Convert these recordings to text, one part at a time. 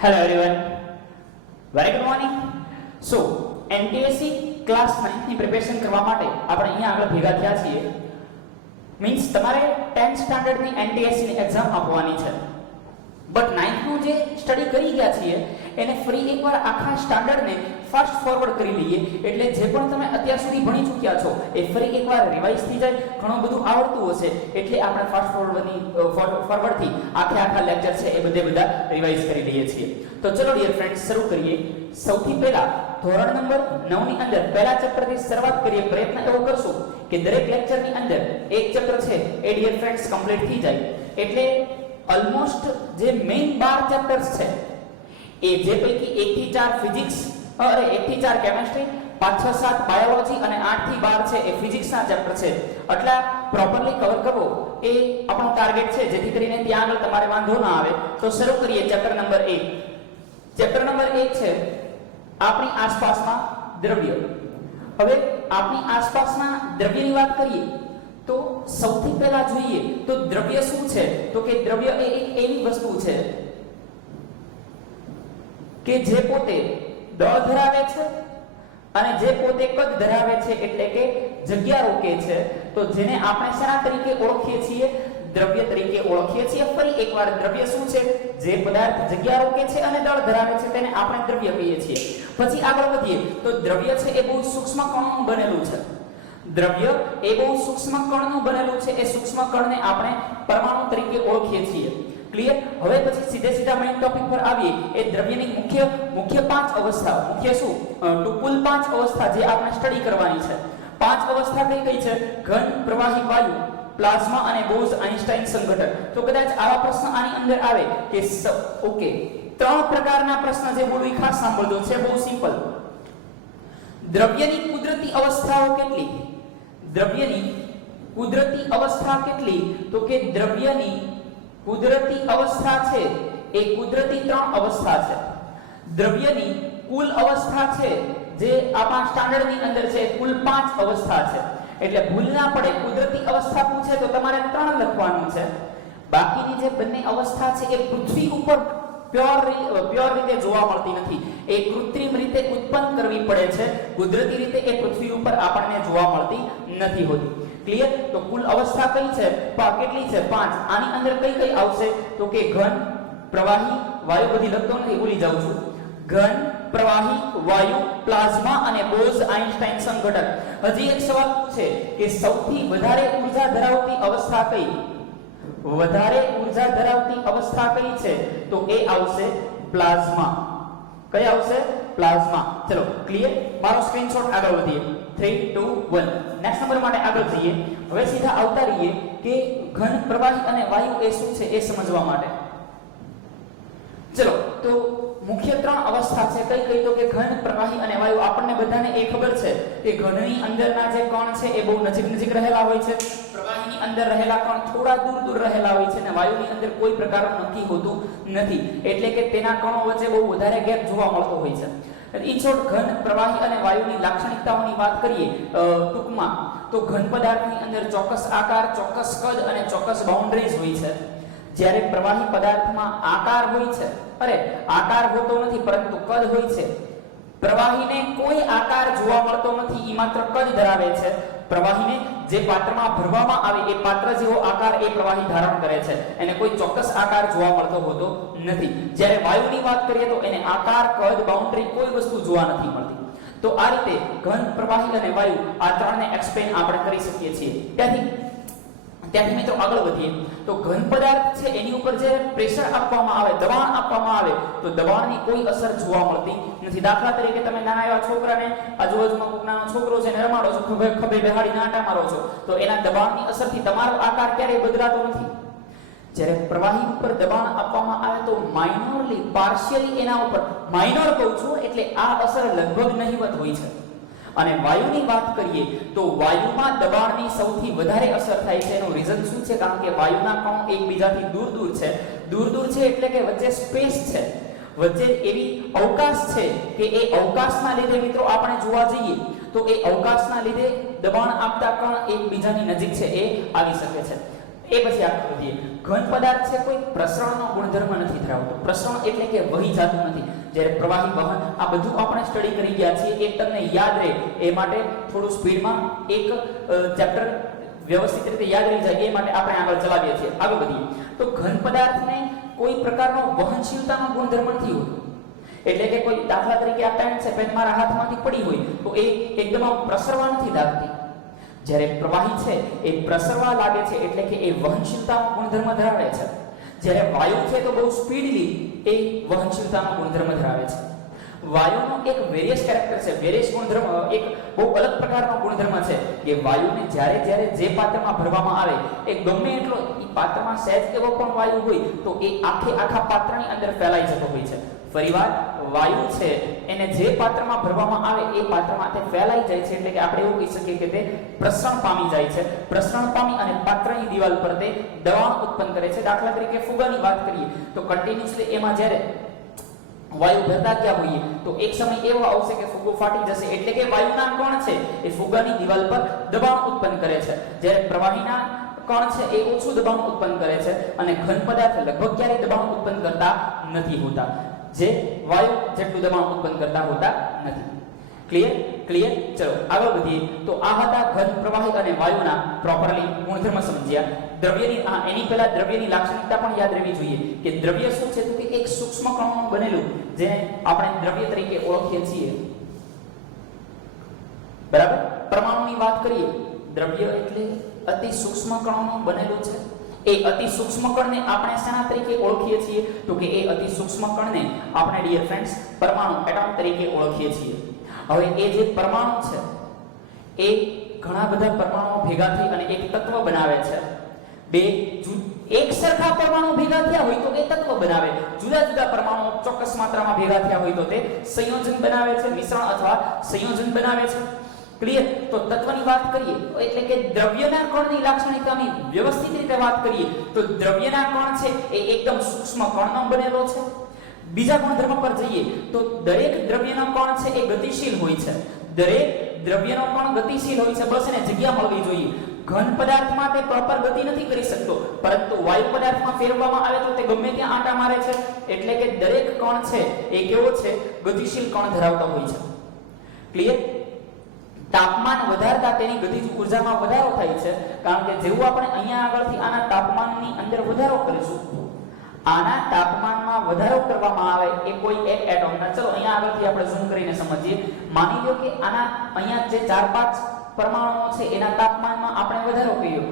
Hello everyone, very good morning. So NTSC class 9 ની preparation કરવા માટે આપણે અહીંયા આગળ ભેગા થયા છીએ. મીન્સ તમારે 10th સ્ટાન્ડર્ડ ની NTSC ની એક્ઝામ આપવાની છે. બટ 9th નું જે સ્ટડી કરી ગયા છીએ એને ફરી એકવાર આખા સ્ટાન્ડર્ડને ફાસ્ટ ફોરવર્ડ કરી લઈએ, એટલે જે પણ તમે અત્યાર સુધી ભણી ચૂક્યા છો એ ફરી એકવાર રિવાઇઝ થઈ જાય. ઘણું બધું આવડતું હશે એટલે આપણે ફાસ્ટ ફોરવર્ડથી આખા લેક્ચર છે એ બધા રિવાઇઝ કરી લઈએ છીએ. તો ચલો ડિયર ફ્રેન્ડ્સ શરૂ કરીએ. સૌથી પહેલા ધોરણ નંબર 9 ની અંદર પહેલા ચેપ્ટરથી શરૂઆત કરીએ. પ્રયત્ન એવો કરશું કે દરેક લેક્ચરની અંદર એક ચેપ્ટર છે એ ડિયર ફ્રેન્ડ્સ કમ્પ્લીટ થઈ જાય. એટલે ઓલમોસ્ટ જે મેઇન 12 ચેપ્ટર્સ છે એ જે પૈકી 1 થી 4 ફિઝિક્સ, 1 થી 4 કેમેસ્ટ્રી, 5 6 7 બાયોલોજી અને 8 થી 12 છે એ ફિઝિક્સના ચેપ્ટર છે. એટલા પ્રોપરલી કવર કરવો એ આપણો ટાર્ગેટ છે, જેથી કરીને ત્યાં આગળ તમારે વાંધો ના આવે. તો શરૂ કરીએ ચેપ્ટર નંબર 1. ચેપ્ટર નંબર 1 છે આપણી આસપાસના દ્રવ્ય. હવે આપણી આસપાસના દ્રવ્યની વાત કરીએ તો સૌથી પહેલા જોઈએ તો દ્રવ્ય શું છે? તો કે દ્રવ્ય એ એક એવી વસ્તુ છે કે જે પોતે દળ ધરાવે છે અને જે પોતે કદ ધરાવે છે, એટલે કે જગ્યા રોકે છે. તો જેને આપણે શેના તરીકે ઓળખીએ છીએ? દ્રવ્ય તરીકે ઓળખીએ છીએ. ફરી એકવાર દ્રવ્ય શું છે? જે પદાર્થ જગ્યા રોકે છે અને દળ ધરાવે છે તેને આપણે દ્રવ્ય કહીએ છીએ. પછી આગળ વધીએ તો દ્રવ્ય છે એ બહુ સૂક્ષ્મ કણનું બનેલું છે. દ્રવ્ય એ બહુ સૂક્ષ્મ કણનું બનેલું છે. એ સૂક્ષ્મ કણને આપણે પરમાણુ તરીકે ઓળખીએ છીએ. ક્લિયર? હવે પછી સીધા મેઇન ટોપિક પર આવીએ. એ દ્રવ્યની મુખ્ય 5 અવસ્થા. મુખ્ય શું? કુલ 5 અવસ્થા જે આપણે સ્ટડી કરવાની છે. 5 અવસ્થા કઈ છે? ઘન, પ્રવાહી, વાયુ, પ્લાઝ્મા અને બોઝ-આઇન્સ્ટાઇન સંઘટન. તો કદાચ આવા પ્રશ્ન આની અંદર આવે કે ઓકે 3 પ્રકારના પ્રશ્ન જે બોલવી ખાસ સાંભળજો છે, બહુ સિમ્પલ. દ્રવ્યની કુદરતી અવસ્થાઓ કેટલી? દ્રવ્યની કુદરતી અવસ્થા કેટલી? તો કે દ્રવ્યની કુદરતી અવસ્થા છે એ કુદરતી 3 અવસ્થા છે. દ્રવ્યની કુલ અવસ્થા છે જે આપણા સ્ટાન્ડર્ડની અંદર છે કુલ 5 અવસ્થા છે. એટલે ભૂલ ના પડે, કુદરતી અવસ્થા પૂછે તો તમારે 3 લખવાનું છે. બાકીની જે બંને અવસ્થા છે એ પૃથ્વી ઉપર પ્યોર રીતે જોવા મળતી નથી. એ કૃત્રિમ રીતે ઉત્પન્ન કરવી પડે છે. કુદરતી રીતે એ પૃથ્વી ઉપર આપણને જોવા મળતી નથી હોતી. ક્લિયર? તો કુલ અવસ્થા કઈ છે? કેટલી છે? 5. આની અંદર કઈ આવશે? તો કે ઘન, પ્રવાહી, વાયુ. બધી લખતો નથી, ભૂલી જાઉં છું. ઘન, પ્રવાહી, વાયુ, પ્લાઝ્મા અને બોઝ-આઇન્સ્ટાઇન સંઘટન. હજી એક સવાલ છે કે સૌથી વધારે ઊર્જા ધરાવતી અવસ્થા કઈ? વધારે ઊર્જા ધરાવતી અવસ્થા કઈ છે? તો એ આવશે પ્લાઝ્મા. કઈ આવશે? પ્લાઝ્મા. ચલો ક્લિયર? મારો સ્ક્રીનશોટ આગળ વધીએ. 3 2 1. નેક્સ્ટ નંબર માટે આગળ જઈએ. હવે સીધા આવતા રહીએ કે ઘન, પ્રવાહી અને વાયુ એ શું છે એ સમજવા માટે. ચલો તો મુખ્ય 3 અવસ્થા છે. કઈ તો કે ઘન, પ્રવાહી અને વાયુ. આપણને બધાને એ ખબર છે કે ઘનની અંદરના જે કણ છે એ બહુ નજીક રહેલા હોય છે. પ્રવાહીની અંદર રહેલા કણ થોડા દૂર રહેલા હોય છે અને વાયુની અંદર કોઈ પ્રકારનું નક્કી હોતું નથી. એટલે કે તેના કણો વચ્ચે બહુ વધારે ગેપ જોવા મળતો હોય છે. ઇન શોર્ટ ઘન, પ્રવાહી અને વાયુની લાક્ષણિકતાઓની વાત કરીએ ટૂંકમાં તો ઘન પદાર્થની અંદર ચોક્કસ આકાર, ચોક્કસ કદ અને ચોક્કસ બાઉન્ડરીઝ હોય છે. જ્યારે પ્રવાહી પદાર્થમાં આકાર હોય છે, આકાર હોતો નથી પરંતુ કદ હોય છે. પ્રવાહીને કોઈ આકાર જોવા મળતો નથી, એ માત્ર કદ ધરાવે છે. પ્રવાહીને જે પાત્રમાં ભરવામાં આવે એ પાત્ર જેવો આકાર એ પ્રવાહી ધારણ કરે છે. એને કોઈ ચોક્કસ આકાર જોવા મળતો હોતો નથી. જ્યારે વાયુની વાત કરીએ તો એને આકાર, કદ, બાઉન્ડરી કોઈ વસ્તુ જોવા નથી મળતી. તો આ રીતે ઘન, પ્રવાહી અને વાયુ આ 3ને એક્સપ્લેન આપણે કરી શકીએ છીએ. ત્યાંથી મિત્રો આગળ વધીએ તો ઘન પદાર્થ છે એની ઉપર જે પ્રેશર આપવામાં આવે, દબાણ આપવામાં આવે તો દબાણની કોઈ અસર જોવા મળતી નથી. દાખલા તરીકે તમે નાના એવા છોકરાને આજુબાજુમાં કોઈક નાનો છોકરો છે ને રમાડો છો, ખભે બેહાડીને આંટા મારો છો તો એના દબાણની અસરથી તમારો આકાર ક્યારેય બદલાતો નથી. જ્યારે પ્રવાહી ઉપર દબાણ આપવામાં આવે તો માઇનોરલી, પાર્શિયલી એના ઉપર, માઇનોર કહું છું એટલે આ અસર લગભગ નહિવત હોય છે. અને વાયુની વાત કરીએ તો વાયુમાં દબાણની સૌથી વધારે અસર થાય છે. એનું રીઝન શું છે? કારણ કે વાયુના કણો એકબીજાથી દૂર છે. દૂર છે એટલે કે વચ્ચે સ્પેસ છે, વચ્ચે એવી અવકાશ છે કે એ અવકાશના લીધે મિત્રો આપણે જોવા જઈએ તો એ અવકાશના લીધે દબાણ આપતા કણ એકબીજાની નજીક છે એ આવી શકે છે. એ પછી આગળ વધીએ. ઘન પદાર્થ છે કોઈ પ્રસરણનો ગુણધર્મ નથી ધરાવતો. પ્રસરણ એટલે કે વહી જતું નથી. જ્યારે પ્રવાહી વહન આ બધું આપણે સ્ટડી કરી ગયા છીએ. એક તમને યાદ રહે એ માટે થોડું સ્પીડમાં એક ચેપ્ટર વ્યવસ્થિત રીતે યાદ રહી જાય એ માટે આપણે આગળ ચલાવીએ છીએ. આગળ વધીએ તો ઘન પદાર્થને કોઈ પ્રકારનો વહનશીલતાનો ગુણધર્મ નથી હોતો. એટલે કે કોઈ દાખલા તરીકે આ પેન છે, પેન મારા હાથમાંથી પડી હોય તો એ એકદમ પ્રસરવા નથી લાગતી. જ્યારે પ્રવાહી છે એ પ્રસરવા લાગે છે એટલે કે એ વહનશીલતાનો ગુણધર્મ ધરાવે છે. જ્યારે વાયુ છે તો બહુ સ્પીડલી એ વહનશીલતાનો ગુણધર્મ ધરાવે છે. વાયુનો એક વેરિયસ કેરેક્ટર છે, વેરિયસ ગુણધર્મ એક બહુ અલગ પ્રકારનો ગુણધર્મ છે કે વાયુને જ્યારે જે પાત્રમાં ભરવામાં આવે એ ગમે એટલો એ પાત્રમાં સહેજ એવો પણ વાયુ હોય તો એ આખા પાત્રની અંદર ફેલાઈ જતો હોય છે. ફરીવાર વાયુ છે એને જે પાત્રમાં ભરવામાં આવે એ પાત્રમાં તે ફેલાઈ જાય છે એટલે કે આપણે એવું કહી શકીએ કે તે પ્રસરણ પામી જાય છે. પ્રસરણ પામી અને પાત્રની દિવાલ પર તે દબાણ ઉત્પન્ન કરે છે. દાખલા તરીકે ફુગાની વાત કરીએ તો કન્ટિન્યુઅસલી એમાં જ્યારે વાયુ ભરતા ગયા હોઈએ તો એક સમય એવો આવશે કે ફુગો ફાટી જશે એટલે કે વાયુના કણ છે એ ફુગાની દિવાલ પર દબાણ ઉત્પન્ન કરે છે. જ્યારે પ્રવાહીના કણ છે એ ઓછું દબાણ ઉત્પન્ન કરે છે અને ઘન પદાર્થ લગભગ ક્યારેય દબાણ ઉત્પન્ન કરતા નથી હોતા, જે વાયુ જેટલું દબાણ ઉત્પન્ન કરતા હોતા નથી. ક્લિયર? ચલો આગળ વધીએ તો આ હતા ઘન, પ્રવાહી અને વાયુના પ્રોપરલી ગુણધર્મ સમજ્યા. દ્રવ્યની એની પહેલા દ્રવ્યની લાક્ષણિકતા પણ યાદ રહેવી જોઈએ કે દ્રવ્ય શું છે તો કે એક સૂક્ષ્મ કણોનું બનેલું જેને આપણે દ્રવ્ય તરીકે ઓળખીએ છીએ. બરાબર? પરમાણુની વાત કરીએ, દ્રવ્ય એટલે અતિ સૂક્ષ્મ કણોનું બનેલું છે. એ અતિ સૂક્ષ્મ કણને આપણે શેના તરીકે ઓળખીએ છીએ તો કે એ અતિ સૂક્ષ્મ કણને આપણે ડિયર ફ્રેન્ડ્સ પરમાણુ એટમ તરીકે ઓળખીએ છીએ. હવે એ જે પરમાણુ છે એ ઘણા બધા પરમાણુઓ ભેગા થઈ અને એક તત્વ બનાવે છે. બે એક સરખા પરમાણુ ભેગા થયા હોય તો એ તત્વ બનાવે. જુદા જુદા પરમાણુઓ ચોક્કસ માત્રામાં ભેગા થયા હોય તો તે સંયોજન બનાવે છે, મિશ્રણ અથવા સંયોજન બનાવે છે. ક્લિયર? તો તત્વની વાત કરીએ એટલે કે દ્રવ્યના કણની લાક્ષણિકતાની વ્યવસ્થિત રીતે વાત કરીએ તો દ્રવ્યના કણ છે એ એકદમ સૂક્ષ્મ કણનો બનેલો છે. બીજા ગુણધર્મ પર જઈએ તો દરેક દ્રવ્યનો કણ છે એ ગતિશીલ હોય છે. દરેક દ્રવ્યનો કણ ગતિશીલ હોય છે. બસ એને જગ્યા મળવી જોઈએ. ઘન પદાર્થમાં તે પ્રોપર ગતિ નથી કરી શકતો, પરંતુ વાયુ પદાર્થમાં ફેરવવામાં આવે તો તે ગમે ત્યાં આંટા મારે છે. એટલે કે દરેક કણ છે એ કેવો છે? ગતિશીલ કણ ધરાવતો હોય છે. ક્લિયર? તાપમાન વધારતા તેની ગતિજ ઊર્જામાં વધારો થાય છે, કારણ કે જેવું આપણે અહીંયા આગળથી આના તાપમાનની અંદર વધારો કરીશું, આના તાપમાનમાં વધારો કરવામાં આવે એ કોઈ એક એટમના, ચલો અહીંયા આગળથી આપણે ઝૂમ કરીને સમજીએ. માની લો કે આના અહીંયા જે 4-5 પરમાણુઓ છે એના તાપમાનમાં આપણે વધારો કર્યો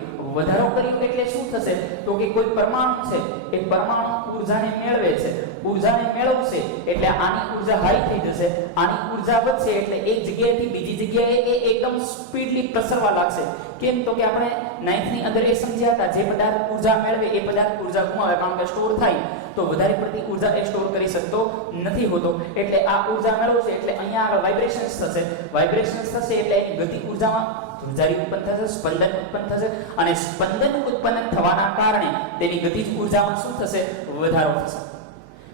એટલે શું થશે તો કે કોઈ પરમાણુ છે એ પરમાણુ ઊર્જાને મેળવે છે. ઊર્જાને મેળવશે એટલે આની ઊર્જા હાઈ થઈ જશે, આની ઊર્જા વધશે એટલે એક જગ્યાએથી બીજી જગ્યાએ એ એકદમ સ્પીડલી પ્રસરવા લાગશે. કેમ તો કે આપણે 9th ની અંદર એ સમજ્યા હતા જે પદાર્થ ઊર્જા મેળવે એ પદાર્થ ઊર્જા ગુમાવે, કારણ કે સ્ટોર થાય તો વધારે પડતી ઊર્જા એ સ્ટોર કરી શકતો નથી હોતો. એટલે આ ઊર્જા મેળવશે એટલે અહીંયા આગળ વાઇબ્રેશન્સ થશે. વાઇબ્રેશન્સ થશે એટલે એની ગતિ ઊર્જામાં ધ્રુજારી ઉત્પન્ન થશે, સ્પંદન ઉત્પન્ન થશે અને સ્પંદન ઉત્પન્ન થવાના કારણે તેની ગતિજ ઊર્જામાં શું થશે? વધારો થશે.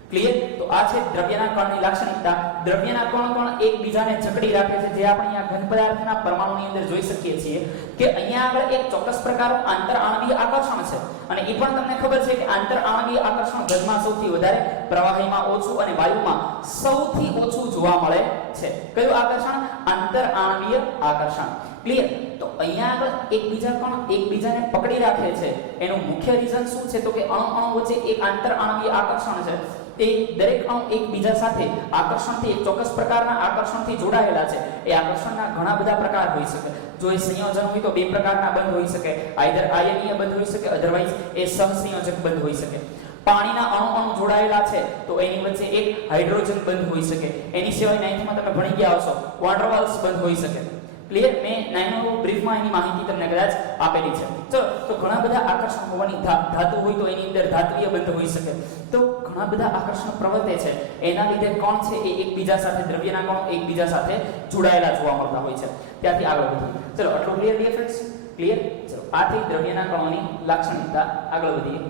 ક્લિયર? તો આ છે દ્રવ્યના કણની લાક્ષણિકતા. દ્રવ્યના કણ એકબીજાને જકડી રાખે છે, જે આપણે અહીંયા ઘન પદાર્થના પરમાણુની અંદર જોઈ શકીએ છીએ કે અહીંયા આગળ એક ચોક્કસ પ્રકારનું આંતરઆણવીય આકર્ષણ છે. અને એ પણ તમને ખબર છે કે આંતરઆણવીય આકર્ષણ ઘનમાં સૌથી વધારે, પ્રવાહીમાં ઓછું અને વાયુમાં સૌથી ઓછું જોવા મળે છે. કયું આકર્ષણ? આંતરઆણવીય આકર્ષણ. ક્લિયર? તો અહીંયા આગળ એકબીજાને પકડી રાખે છે. એનું મુખ્ય રીઝન શું છે તો કે અણુ વચ્ચે એક આંતરઆણવીય આકર્ષણ છે. તે દરેક અણુ એકબીજા સાથે આકર્ષણથી, એક ચોક્કસ પ્રકારના આકર્ષણથી જોડાયેલા છે. એ આકર્ષણના ઘણા બધા પ્રકાર હોઈ શકે. જો એ સંયોજન હોય તો 2 પ્રકારના બંધ હોઈ શકે. આઈધર આયનીય બંધ હોઈ શકે, અધરવાઇઝ એ સહસંયોજક બંધ હોઈ શકે. પાણીના અણુ જોડાયેલા છે તો એની વચ્ચે એક હાઇડ્રોજન બંધ હોઈ શકે. એની સિવાય 9th માં તમે ભણી ગયા હશો વોન ડર વાલ્સ બંધ હોઈ શકે. ક્લિયર? મેં 9th બ્રીફમાં એની માહિતી તમને કદાચ આપેલી છે. ચલો, તો ઘણા બધા આકર્ષણ હોવાની ધાતુ હોય તો એની અંદર ધાત્વિય બંધ હોઈ શકે. તો ઘણા બધા આકર્ષણ પ્રવર્તે છે. એના લીધે કણ છે એ એકબીજા સાથે, દ્રવ્યના કણો એકબીજા સાથે જોડાયેલા જોવા મળતા હોય છે. ત્યાંથી આગળ વધીએ. ચલો, આટલું ક્લિયર ડિયર ફ્રેન્ડ્સ? ક્લિયર? ચલો, આથી દ્રવ્યના કણોની લાક્ષણિકતા. આગળ વધીએ.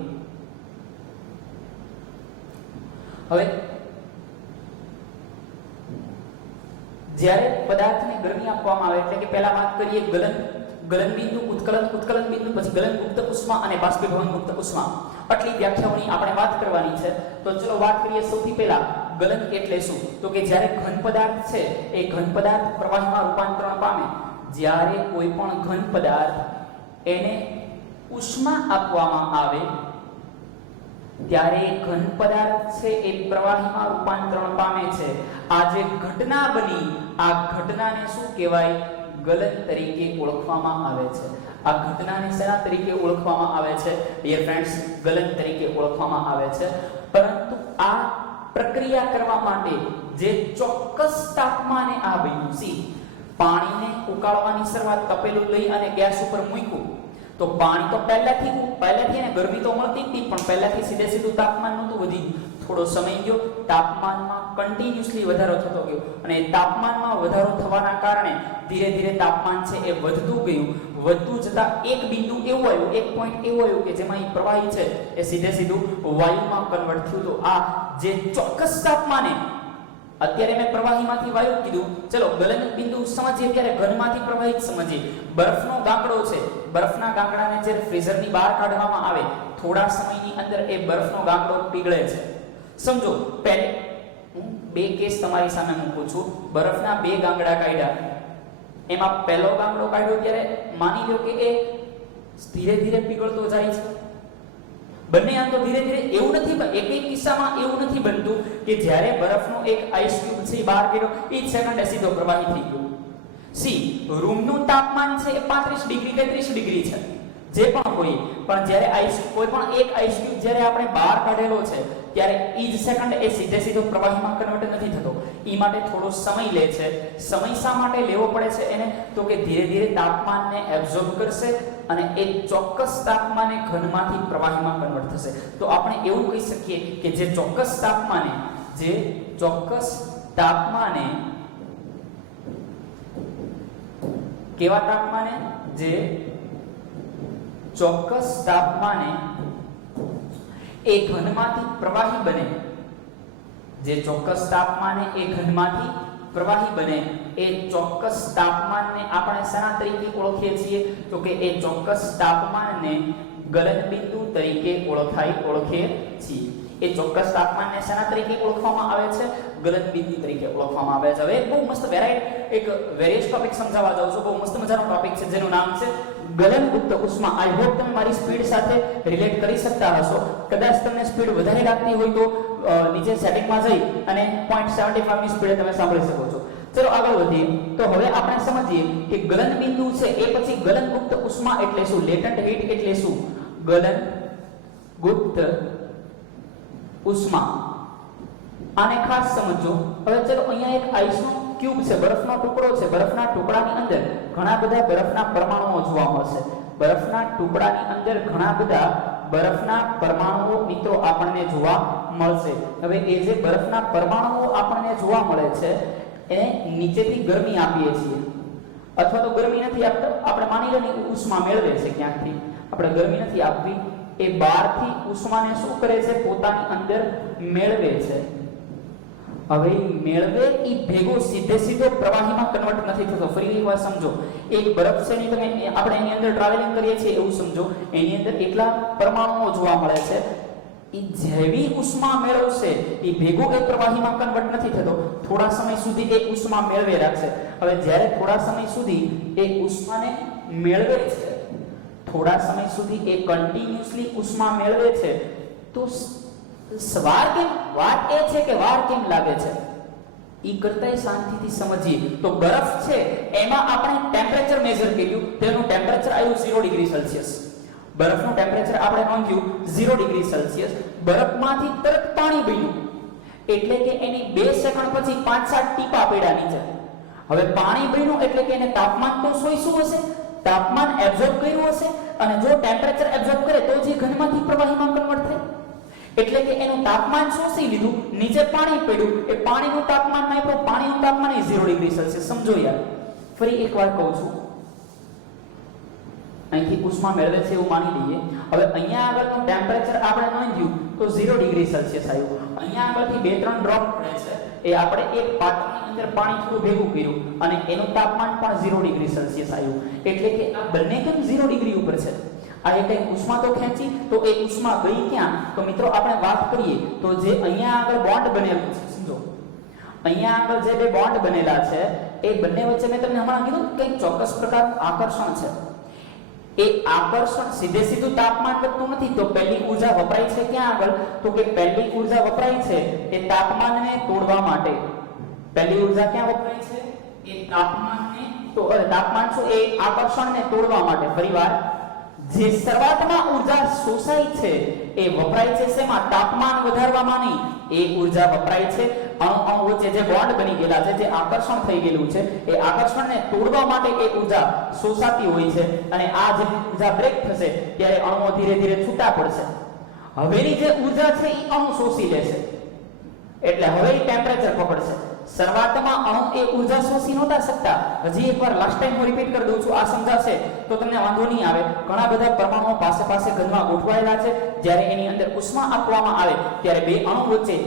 હવે જ્યારે પદાર્થને ગરમી આપવામાં આવે એટલે કે પહેલા વાત કરીએ ગલન બિંદુ, ઉત્કલન બિંદુ, પછી ગલન ગુપ્ત ઉષ્મા અને બાષ્પીભવન ગુપ્ત ઉષ્મા. આટલી વ્યાખ્યાઓની આપણે વાત કરવાની છે. તો ચલો વાત કરીએ સૌથી પહેલા ગલન એટલે શું? તો કે જ્યારે ઘન પદાર્થ છે એ ઘન પદાર્થ પ્રવાહીમાં રૂપાંતરણ પામે. જ્યારે કોઈ પણ ઘન પદાર્થ એને ઉષ્મા આપવામાં આવે ત્યારે ઘન પદાર્થ છે એ પ્રવાહીમાં રૂપાંતરણ પામે છે. આ જે ઘટના બની, આ ઘટનાને શું કહેવાય? ગલન તરીકે ઓળખવામાં આવે છે. આ ઘટનાને શેના તરીકે ઓળખવામાં આવે છે? ડિયર ફ્રેન્ડ્સ, ગલન તરીકે ઓળખવામાં આવે છે. પરંતુ આ પ્રક્રિયા કરવા માટે જે ચોક્કસ તાપમાને આ બન્યું, સી પાણીને ઉકાળવાની શરૂઆત, તપેલું લઈ અને ગેસ ઉપર મૂક્યું તો પાણી તો પહેલાથી એને ગરમી તો મળતી હતી, પણ પહેલાથી સીધું તાપમાન નહોતું વધ્યું. થોડો સમય ગયો, તાપમાનમાં કન્ટિન્યુઅસલી વધારો થતો ગયો અને તાપમાનમાં વધારો થવાના કારણે ધીરે ધીરે તાપમાન છે એ વધતું ગયું. વધતું જતા એક બિંદુ એવું આવ્યું, એક પોઈન્ટ એવું આવ્યું કે જેમાં પ્રવાહી છે એ સીધું વાયુમાં કન્વર્ટ થયું. તો આ જે ચોક્કસ તાપમાને, અત્યારે મેં પ્રવાહીમાંથી વાયુ કીધું, ચલો ગલન બિંદુ સમજીએ ત્યારે ઘનમાંથી પ્રવાહી સમજીએ. બરફનો ગાંગડો છે, બરફના ગાંગડાને જે ફ્રીઝરની બહાર કાઢવામાં આવે, થોડા સમયની અંદર એ બરફનો ગાંગડો પીગળે છે. સમજો, પહેલે હું બે કેસ તમારી સામે મૂકું છું. બરફના બે ગાંગડા કાઢ્યા, એમાં પહેલો ગાંગડો કાઢ્યો ત્યારે માની લો કે એ ધીરે ધીરે પીગળતો જાય છે. બંને આમ તો ધીરે ધીરે એવું નથી, એક કિસ્સામાં એવું નથી બનતું કે જ્યારે બરફનો એક આઈસ ક્યુબ છે બહાર ગયો એ જ સેકન્ડે સીધો પ્રવાહી થઈ ગયો. સી રૂમનું તાપમાન છે એ 35 ડિગ્રી કે 30 ડિગ્રી છે, જે પણ હોય, પણ જ્યારે કોઈ પણ એક આઈસ ક્યુબ જ્યારે આપણે બહાર કાઢેલો છે ત્યારે એ જ સેકન્ડ એ સીધો પ્રવાહીમાં કન્વર્ટ નથી થતો. એ માટે થોડો સમય લે છે. સમય શા માટે લેવો પડે છે એને? તો કે ધીરે ધીરે તાપમાનને એબ્ઝોર્બ કરશે અને એ ચોક્કસ તાપમાને ઘનમાંથી પ્રવાહીમાં કન્વર્ટ થશે. તો આપણે એવું કહી શકીએ કે જે ચોક્કસ તાપમાને કેવા તાપમાને? જે ચોક્કસ તાપમાને એ ઘનમાંથી પ્રવાહી બને, જે ચોક્કસ તાપમાને એ ઘનમાંથી પ્રવાહી બને, એ ચોક્કસ તાપમાનને આપણે શેના તરીકે ઓળખીએ છીએ? તો કે એ ચોક્કસ તાપમાનને ગલન બિંદુ તરીકે ઓળખીએ છીએ. એ ચોક્કસ તાપમાનને શેના તરીકે ઓળખવામાં આવે છે? ગલન બિંદુ તરીકે ઓળખવામાં આવે છે. હવે બહુ મસ્ત વેરિયસ ટોપિક સમજાવવા જાઉં છું. બહુ મસ્ત મજાનો ટોપિક છે જેનું નામ છે ગલન ગુપ્ત ઉષ્મા. આઈ હોપ તમે મારી સ્પીડ સાથે રિલેટ કરી શકતા હશો. કદાચ તમને સ્પીડ વધારે લાગતી હોય તો નીચે સેટિંગમાં જઈ અને 0.75 ની સ્પીડે તમે સાંભળી શકો છો. ચલો આગળ વધીએ. તો હવે આપણે સમજીએ કે ગલન બિંદુ છે એ પછી ગલન ગુપ્ત ઉષ્મા એટલે શું? લેટન્ટ હીટ એટલે શું? ગલન ગુપ્ત ઉષ્મા, આને ખાસ સમજો. હવે ચલો અહીંયા એક આઈસનો ક્યુબ છે, બરફનો ટુકડો છે. બરફના ટુકડાની અંદર ઘણા બધા બરફના પરમાણુઓ જોવા મળશે. બરફના ટુકડાની અંદર ઘણા બધા બરફના પરમાણુઓ મિત્રો આપણને જોવા મળશે. હવે એ જે બરફના પરમાણુઓ આપણને જોવા મળે છે એને નીચેથી ગરમી આપીએ છીએ, અથવા તો ગરમી નથી આપતા, આપણે માની લો ને ઉષ્મા મેળવે છે ક્યાંકથી, આપણે ગરમી નથી આપવી, એ બહારથી ઉષ્માને શું કરે છે? પોતાની અંદર મેળવે છે. હવે મેળવે ઈ ભેગો સીધો પ્રવાહીમાં કન્વર્ટ નથી થતો. ફરી એકવાર સમજો, એક બરફ છે ને તમે આપણે એની અંદર ટ્રાવેલિંગ કરીએ છીએ એવું સમજો, એની અંદર એટલા પરમાણુઓ જોવા મળે છે. ઈ જેવી ઉષ્મા મેળવશે ઈ ભેગો એ પ્રવાહીમાં કન્વર્ટ નથી થતો. થોડા સમય સુધી એ ઉષ્મા મેળવે રાખશે. હવે જ્યારે થોડા સમય સુધી એ ઉષ્માને મેળવે છે, થોડા સમય સુધી એ કન્ટિન્યુઅસલી ઉષ્મા મેળવે છે, તો વાત એ છે કે વાર કેમ લાગે છે? ઈ કરતાય શાંતિથી સમજીએ. તો બરફ છે એમાં આપણે ટેમ્પરેચર મેઝર કર્યું, તેનું ટેમ્પરેચર આવ્યું 0 ડિગ્રી સેલ્સિયસ. બરફનું ટેમ્પરેચર આપણે નોંધ્યું 0 ડિગ્રી સેલ્સિયસ. બરફમાંથી તરત પાણી બન્યું, એટલે કે એની 2 સેકન્ડ પછી 5-7 ટીપા પડ્યા નીચે. હવે પાણી બન્યું એટલે કે એને તાપમાન તો શું હશે? તાપમાન એબ્ઝોર્બ કર્યું હશે, અને જો ટેમ્પરેચર એબ્ઝોર્બ કરે તો જે ઘનમાંથી પ્રવાહીમાં કન્વર્ટ થાય. એટલે કે એનું તાપમાન શોષી લીધું, નીચે પાણી પડ્યું, એ પાણીનું તાપમાન નાખ્યું, પાણીનું તાપમાન 0 ડિગ્રી સેલ્સિયસ. સમજો યાર, ફરી એકવાર કહું છું, અહીંથી ઉષ્મા મેળવે છે એવું માની લઈએ. હવે અહીંયા આગળનું ટેમ્પરેચર આપણે નોંધ્યું તો 0 ડિગ્રી સેલ્સિયસ આવ્યું. અહીંયા આગળથી 2-3 ડ્રોપ પડે છે, એ આપણે એક પાત્રની અંદર પાણી થોડું ભેગું કર્યું અને એનું તાપમાન પણ 0 ડિગ્રી સેલ્સિયસ આવ્યું, એટલે કે આ બંને કેમ 0 ડિગ્રી ઉપર છે? આ એક ઉષ્મા તો ખેંચી, તો એ ઉષ્મા ગઈ ક્યાં? તો મિત્રો આપણે વાત કરીએ તો જે અહીંયા આગળ બોન્ડ બનેલું છે, સમજો અહીંયા આગળ જે બે બોન્ડ બનેલા છે એ બંને વચ્ચે મેં તમને હમણાં કીધું કે ચોક્કસ પ્રકારનું આકર્ષણ છે. એ આકર્ષણ સીધે સીધું તાપમાન વધતું નથી. તો પહેલી ઊર્જા વપરાય છે ક્યાં આગળ? તો કે પહેલી ઊર્જા વપરાય છે એ તાપમાનને તોડવા માટે. પહેલી ઊર્જા ક્યાં વપરાય છે? એ તાપમાન શું? એ આકર્ષણને તોડવા માટે. ફરીવાર, જે શરૂઆતમાં ઊર્જા શોષાય છે એ વપરાય છે શેમાં? તાપમાન વધારવામાં નહીં. એ ઊર્જા વપરાય છે અણુ વચ્ચે જે બોન્ડ બની ગયેલા છે, જે આકર્ષણ થઈ ગયેલું છે, એ આકર્ષણને તોડવા માટે એ ઊર્જા શોષાતી હોય છે. અને આ જે ઊર્જા બ્રેક થશે ત્યારે અણુઓ ધીરે ધીરે છૂટા પડશે. હવેની જે ઊર્જા છે એ અણુ શોષી લેશે, એટલે હવે ટેમ્પરેચર પકડશે. શરૂઆતમાં અણુ એ ઊર્જા શોષી નહોતા શકતા. હજી એકવાર લાસ્ટ ટાઈમ હું રિપીટ કરી દઉં છું, આ સમજાશે તો તમને વાંધો નહીં આવે. ઘણા બધા પરમાણુઓ પાસે પાસે ઘનમાં ગોઠવાયેલા છે. જ્યારે એની અંદર ઉષ્મા આપવામાં આવે ત્યારે બે અણુ વચ્ચે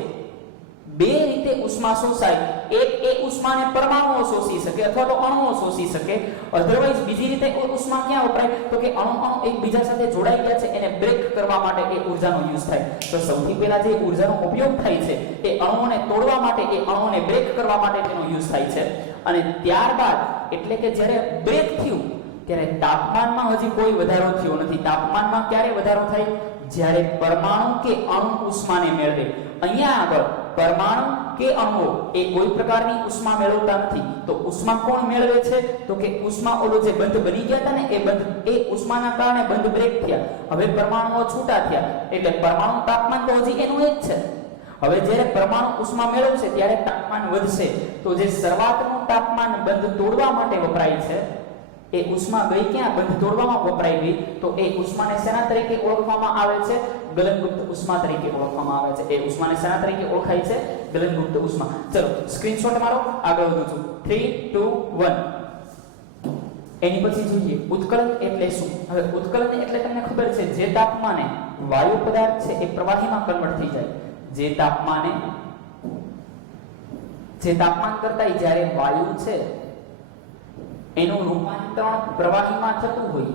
બે રીતે ઉષ્મા શોષાય. એક એ ઉષ્માને પરમાણુઓ શોષી શકે અથવા તો અણુઓ શોષી શકે. અધરવાઇઝ બીજી રીતે ઉષ્મા ક્યાં વપરાય? તો કે અણુ એકબીજા સાથે જોડાઈ ગયા છે એને બ્રેક કરવા માટે એ ઊર્જાનો યુઝ થાય. તો સૌથી પહેલા જે ઊર્જાનો ઉપયોગ થાય છે એ અણુઓને તોડવા માટે, એ અણુઓને બ્રેક કરવા માટે તેનો યુઝ થાય છે. અને ત્યારબાદ એટલે કે જ્યારે બ્રેક થયું ત્યારે તાપમાનમાં હજી કોઈ વધારો થયો નથી. તાપમાનમાં ક્યારે વધારો થાય? જ્યારે પરમાણુ કે અણુ ઉષ્માને મેળવે. અહીંયા આગળ પરમાણુ કે અણુઓ એ કોઈ પ્રકારની ઉષ્મા મેળવતા નથી. તો ઉષ્મા કોણ મેળવે છે? તો કે ઉષ્મા ઓલો જે બંધ બની ગયા હતા ને એ બંધ, એ ઉષ્માના કારણે બંધ બ્રેક થયા. હવે પરમાણુઓ છૂટા થયા એટલે પરમાણુ તાપમાન તો હજી એનું એક છે. હવે જ્યારે પરમાણુ ઉષ્મા મેળવશે ત્યારે તાપમાન વધશે. તો જે શરૂઆતનું તાપમાન બંધ તોડવા માટે વપરાય છે એ ઉષ્મા ગઈ ક્યાં? બંધ તોડવામાં વપરાઈ ગઈ. તો એ ઉષ્માને શેના તરીકે ઓળખવામાં આવે છે? ગલનગુપ્ત ઉષ્મા તરીકે ઓળખવામાં આવે છે. એ ઉષ્માને શેના તરીકે ઓળખાય છે? ગલનગુપ્ત ઉષ્મા. ચલો સ્ક્રીનશોટ મારો, આગળ વધું છું. 3 2 1. એની પછી જોઈએ ઉત્કલન એટલે શું. હવે ઉત્કલન એટલે તમને ખબર છે જે તાપમાને વાયુ પદાર્થ છે એ પ્રવાહીમાં કન્વર્ટ થઈ જાય. જે તાપમાન કરતા જ્યારે વાયુ છે એનું રૂપાંતરણ પ્રવાહીમાં થતું હોય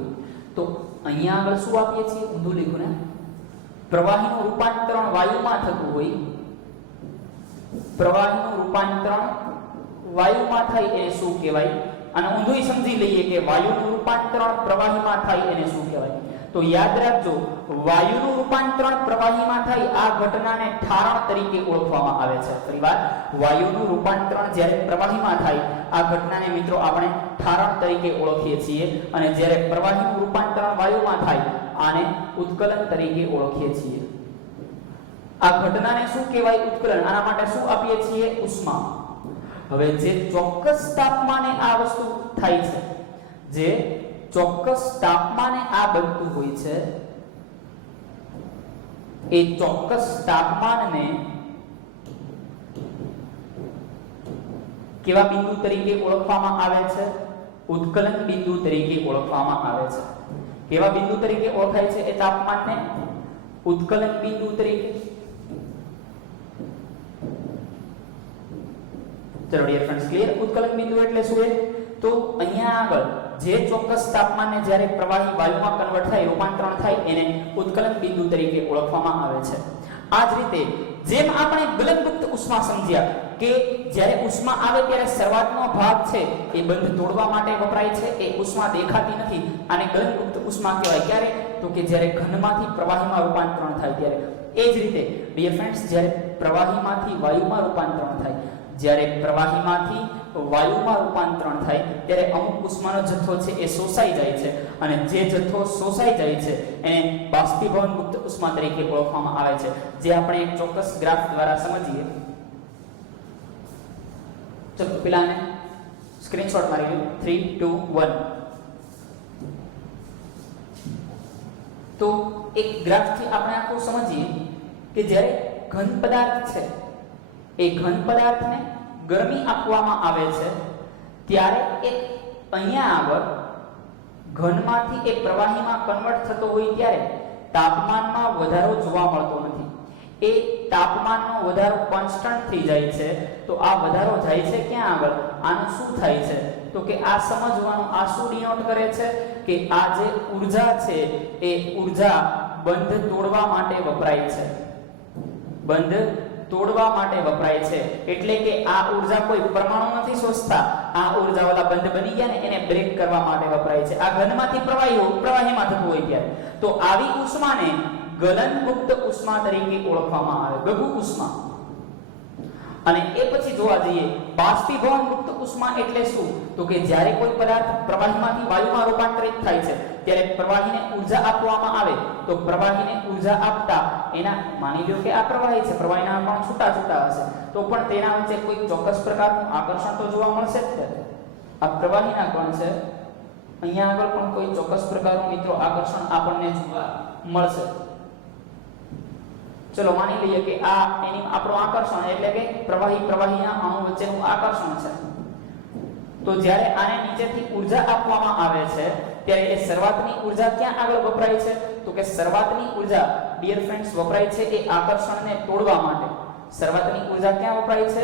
તો અહીંયા આગળ શું આપીએ છીએ? ઊંધું લખ્યું ને, પ્રવાહીનું રૂપાંતરણ વાયુમાં થતું હોય, પ્રવાહીનું રૂપાંતરણ વાયુમાં થાય એને શું કહેવાય? અને ઊંધું સમજી લઈએ કે વાયુનું રૂપાંતરણ પ્રવાહીમાં થાય એને શું કહેવાય? તો યાદ રાખજો, વાયુનું રૂપાંતરણ પ્રવાહીમાં થાય આ ઘટનાને ઠારણ તરીકે ઓળખવામાં આવે છે. ફરીવાર, વાયુનું રૂપાંતરણ જ્યારે પ્રવાહીમાં થાય આ ઘટનાને મિત્રો આપણે ઠારણ તરીકે ઓળખીએ છીએ. અને જ્યારે પ્રવાહીનું રૂપાંતરણ વાયુમાં થાય આને ઉત્કલન તરીકે ઓળખીએ છીએ. આ ઘટનાને શું કહેવાય? ઉત્કલન. આના માટે શું આપીએ છીએ? ઉષ્મા. હવે જે ચોક્કસ તાપમાને આ વસ્તુ થાય છે, જે ચોક્કસ તાપમાને આ બનતું હોય છે, એ ચોક્કસ તાપમાનને કેવા બિંદુ તરીકે ઓળખવામાં આવે છે? ઉત્કલન બિંદુ તરીકે ઓળખવામાં આવે છે. કેવા બિંદુ તરીકે ઓળખાય છે એ તાપમાનને? ઉત્કલન બિંદુ તરીકે. ચલો ડિયર ફ્રેન્ડ્સ, ક્લિયર? ઉત્કલન બિંદુ એટલે શું? તો અહીંયા આગળ જે ચોક્કસ તાપમાનને જ્યારે પ્રવાહી વાયુમાં કન્વર્ટ થાય, રૂપાંતરણ થાય એને ઉત્કલન બિંદુ તરીકે ઓળખવામાં આવે છે. આ જ રીતે જેમ આપણે ગલનગુપ્ત ઉષ્મા સમજ્યા કે જ્યારે ઉષ્મા આવે ત્યારે શરૂઆતનો ભાગ છે એ બંધ તોડવા માટે વપરાય છે, એ ઉષ્મા દેખાતી નથી, આને ગલનગુપ્ત ઉષ્મા કહેવાય. ક્યારે? તો કે જ્યારે ઘનમાંથી પ્રવાહીમાં રૂપાંતરણ થાય ત્યારે. એ જ રીતે ડિયર ફ્રેન્ડ્સ, જ્યારે પ્રવાહીમાંથી વાયુમાં રૂપાંતરણ થાય, જ્યારે પ્રવાહીમાંથી વાયુમાં રૂપાંતરણ થાય ત્યારે અમુક ઉષ્માનો જથ્થો છે એ શોષાઈ જાય છે. અને જે જથ્થો શોષાઈ જાય છે એને બાષ્પીભવન મુક્ત ઉષ્મા તરીકે ઓળખવામાં આવે છે. જે આપણે એક ચોક્કસ ગ્રાફ દ્વારા સમજીએ. ચલો પેલાને સ્ક્રીનશોટ મારી લો. 3 2 1. તો એક ગ્રાફથી આપણે આખું સમજીએ કે જ્યારે ઘન પદાર્થ છે એ ઘન પદાર્થને ગરમી આપવામાં આવે છે ત્યારે એક અહીંયા આગળ ઘનમાંથી એક પ્રવાહીમાં કન્વર્ટ થતો હોય ત્યારે તાપમાનમાં વધારો જોવા મળતો નથી. એ તાપમાનનો વધારો કોન્સ્ટન્ટ થઈ જાય છે તો આ વધારો જાય છે ક્યાં આગળ? આનું શું થાય છે? તો કે આ સમજવાનું, આ શું ડિનોટ કરે છે કે આ જે ઊર્જા છે એ ઊર્જા બંધ તોડવા માટે વપરાય છે. બંધ તોડવા માટે વપરાય છે. એટલે કે આ ઊર્જા કોઈ પરમાણુ નથી શોષતા, આ ઊર્જા ઓલા બંધ બની ગયા ને એને બ્રેક કરવા માટે વપરાય છે. આ ઘનમાંથી પ્રવાહીમાં થતું હોય ત્યારે. તો આવી ઉષ્માને ગલનમુક્ત ઉષ્મા તરીકે ઓળખવામાં આવે, ગગુ ઉષ્મા. અને એ પછી જોવા જઈએ બાષ્પીભવન મુક્ત ઉષ્મા એટલે શું? તો કે જ્યારે કોઈ પદાર્થ પ્રવાહીમાંથી વાયુમાં રૂપાંતરિત થાય છે ત્યારે પ્રવાહીને ઊર્જા આપવામાં આવે તો પ્રવાહીને ઊર્જા આપતા એના, માની લો કે આ પ્રવાહી છે, પ્રવાહીના પણ છૂટા છૂટા હશે તો પણ તેના વચ્ચે કોઈ ચોક્કસ પ્રકારનું આકર્ષણ તો જોવા મળશે જ. આ પ્રવાહીના કણ છે, અહીંયા આગળ પણ કોઈ ચોક્કસ પ્રકારનું મિત્રો આકર્ષણ આપણને જોવા મળશે. ચલો માની લઈએ કે આ એની આપણું આકર્ષણ એટલે કે પ્રવાહીના અણુ વચ્ચેનું આકર્ષણ છે. તો જ્યારે આને નીચેથી ઊર્જા આપવામાં આવે છે ત્યારે એ શરૂઆતની ઊર્જા ક્યાં આગળ વપરાય છે? તો કે શરૂઆતની ઊર્જા ડિયર ફ્રેન્ડ્સ વપરાય છે એ આકર્ષણને તોડવા માટે. શરૂઆતની ઊર્જા ક્યાં વપરાય છે?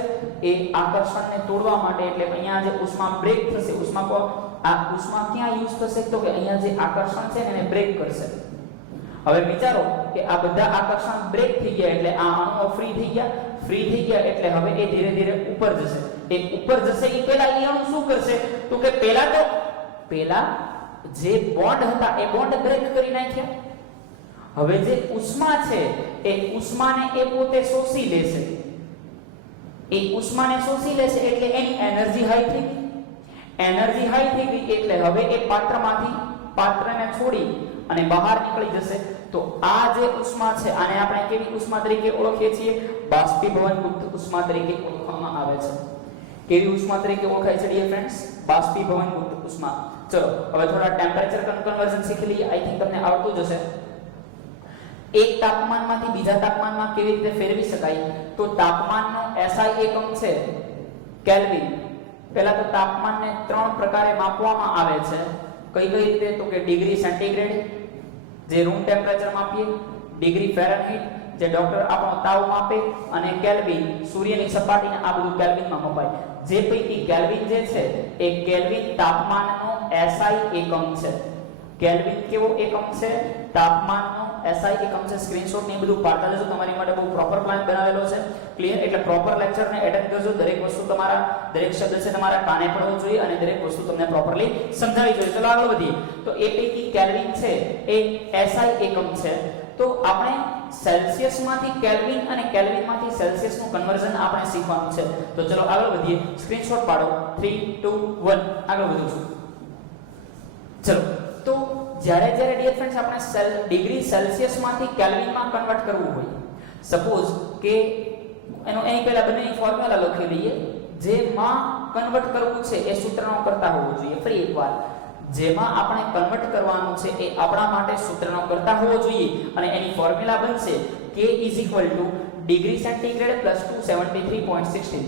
એ આકર્ષણને તોડવા માટે. એટલે અહીંયા જે ઉષ્મા બ્રેક થશે, આ ઉષ્મા ક્યાં યુઝ થશે? તો કે અહીંયા જે આકર્ષણ છે એને બ્રેક કરશે. હવે વિચારો કે આ બધા આકર્ષણ બ્રેક થઈ ગયા એટલે આ અણુઓ ફ્રી થઈ ગયા એટલે હવે એ ધીરે ધીરે ઉપર જશે. એ ઉપર જશે એ પહેલા એ અણુ શું કરશે? તો કે પહેલા જે બોન્ડ હતા એ બોન્ડ બ્રેક કરી નાખ્યા. હવે જે ઉષ્મા છે એ ઉષ્માને એ પોતે શોષી લેશે. એ ઉષ્માને શોષી લેશે એટલે એની એનર્જી હાઈ થઈ ગઈ. એનર્જી હાઈ થઈ ગઈ એટલે હવે એ પાત્રને છોડી અને બહાર નીકળી જશે. તો આ જે ઉષ્મા છે આને આપણે કેવી ઉષ્મા તરીકે ઓળખીએ છીએ? બાષ્પીભવન મુક્ત ઉષ્મા તરીકે ઓળખવામાં આવે છે. કેવી ઉષ્મા તરીકે ઓળખાય છે ડિયર ફ્રેન્ડ્સ? બાષ્પીભવન મુક્ત ઉષ્મા. ચલો હવે થોડા ટેમ્પરેચર કન્વર્ઝન શીખી લઈએ. આઈ થિંક તમને આવડતું જ હશે. એક તાપમાનમાંથી બીજા તાપમાનમાં કેવી રીતે ફેરવી શકાય? તો તાપમાનનો SI એકમ છે કેલ્વિન. પહેલા તો તાપમાનને 3 પ્રકારે માપવામાં આવે છે. કઈ રીતે? તો કે ડિગ્રી સેન્ટીગ્રેડ જે રૂમ ટેમ્પરેચર માપીએ, ડિગ્રી ફેરનહીટ જે ડોક્ટર આપણો તાવ માપે, અને કેલ્વિન સૂર્યની સપાટીને, આ બધું કેલ્વિનમાં મપાય. જે પૈકી કેલ્વિન જે છે એ કેલ્વિન તાપમાનનો SI એકમ છે. કેલ્વિન કેવો એકમ છે? તાપમાનનો SI એકમ છે. સ્ક્રીનશોટ ને બધું પાડતા જજો, તમારી માટે બહુ પ્રોપર પ્લાન બનાવેલો છે. ક્લિયર? એટલે પ્રોપર લેક્ચર ને એટેન્ડ કરજો. દરેક વસ્તુ દરેક શબ્દ છે તમારા કાને પડવો જોઈએ અને દરેક વસ્તુ તમને પ્રોપરલી સમજાવી જોઈએ. ચલો આગળ વધીએ. તો એ પૈકી કેલ્વિન છે એ SI એકમ છે. તો આપણે સેલ્સિયસમાંથી કેલ્વિન અને કેલ્વિનમાંથી સેલ્સિયસનું કન્વર્ઝન આપણે શીખવાનું છે. તો ચલો આગળ વધીએ. સ્ક્રીનશોટ પાડો. 3 2 1 આગળ વધું છું. ચલો તો જ્યારે ડિયર ફ્રેન્ડ્સ આપણે ડિગ્રી સેલ્સિયસમાંથી કેલ્વિનમાં કન્વર્ટ કરવું હોય, સપોઝ કે એની પહેલા બંનેની ફોર્મ્યુલા લખી લઈએ. જેમાં કન્વર્ટ કરવું છે એ સૂત્રનો કરતા હોવું જોઈએ. ફરી એકવાર, જેમાં આપણે કન્વર્ટ કરવાનું છે એ આપણા માટે સૂત્રનો કરતા હોવો જોઈએ અને એની ફોર્મ્યુલા બનશે K degree centigrade + 273.16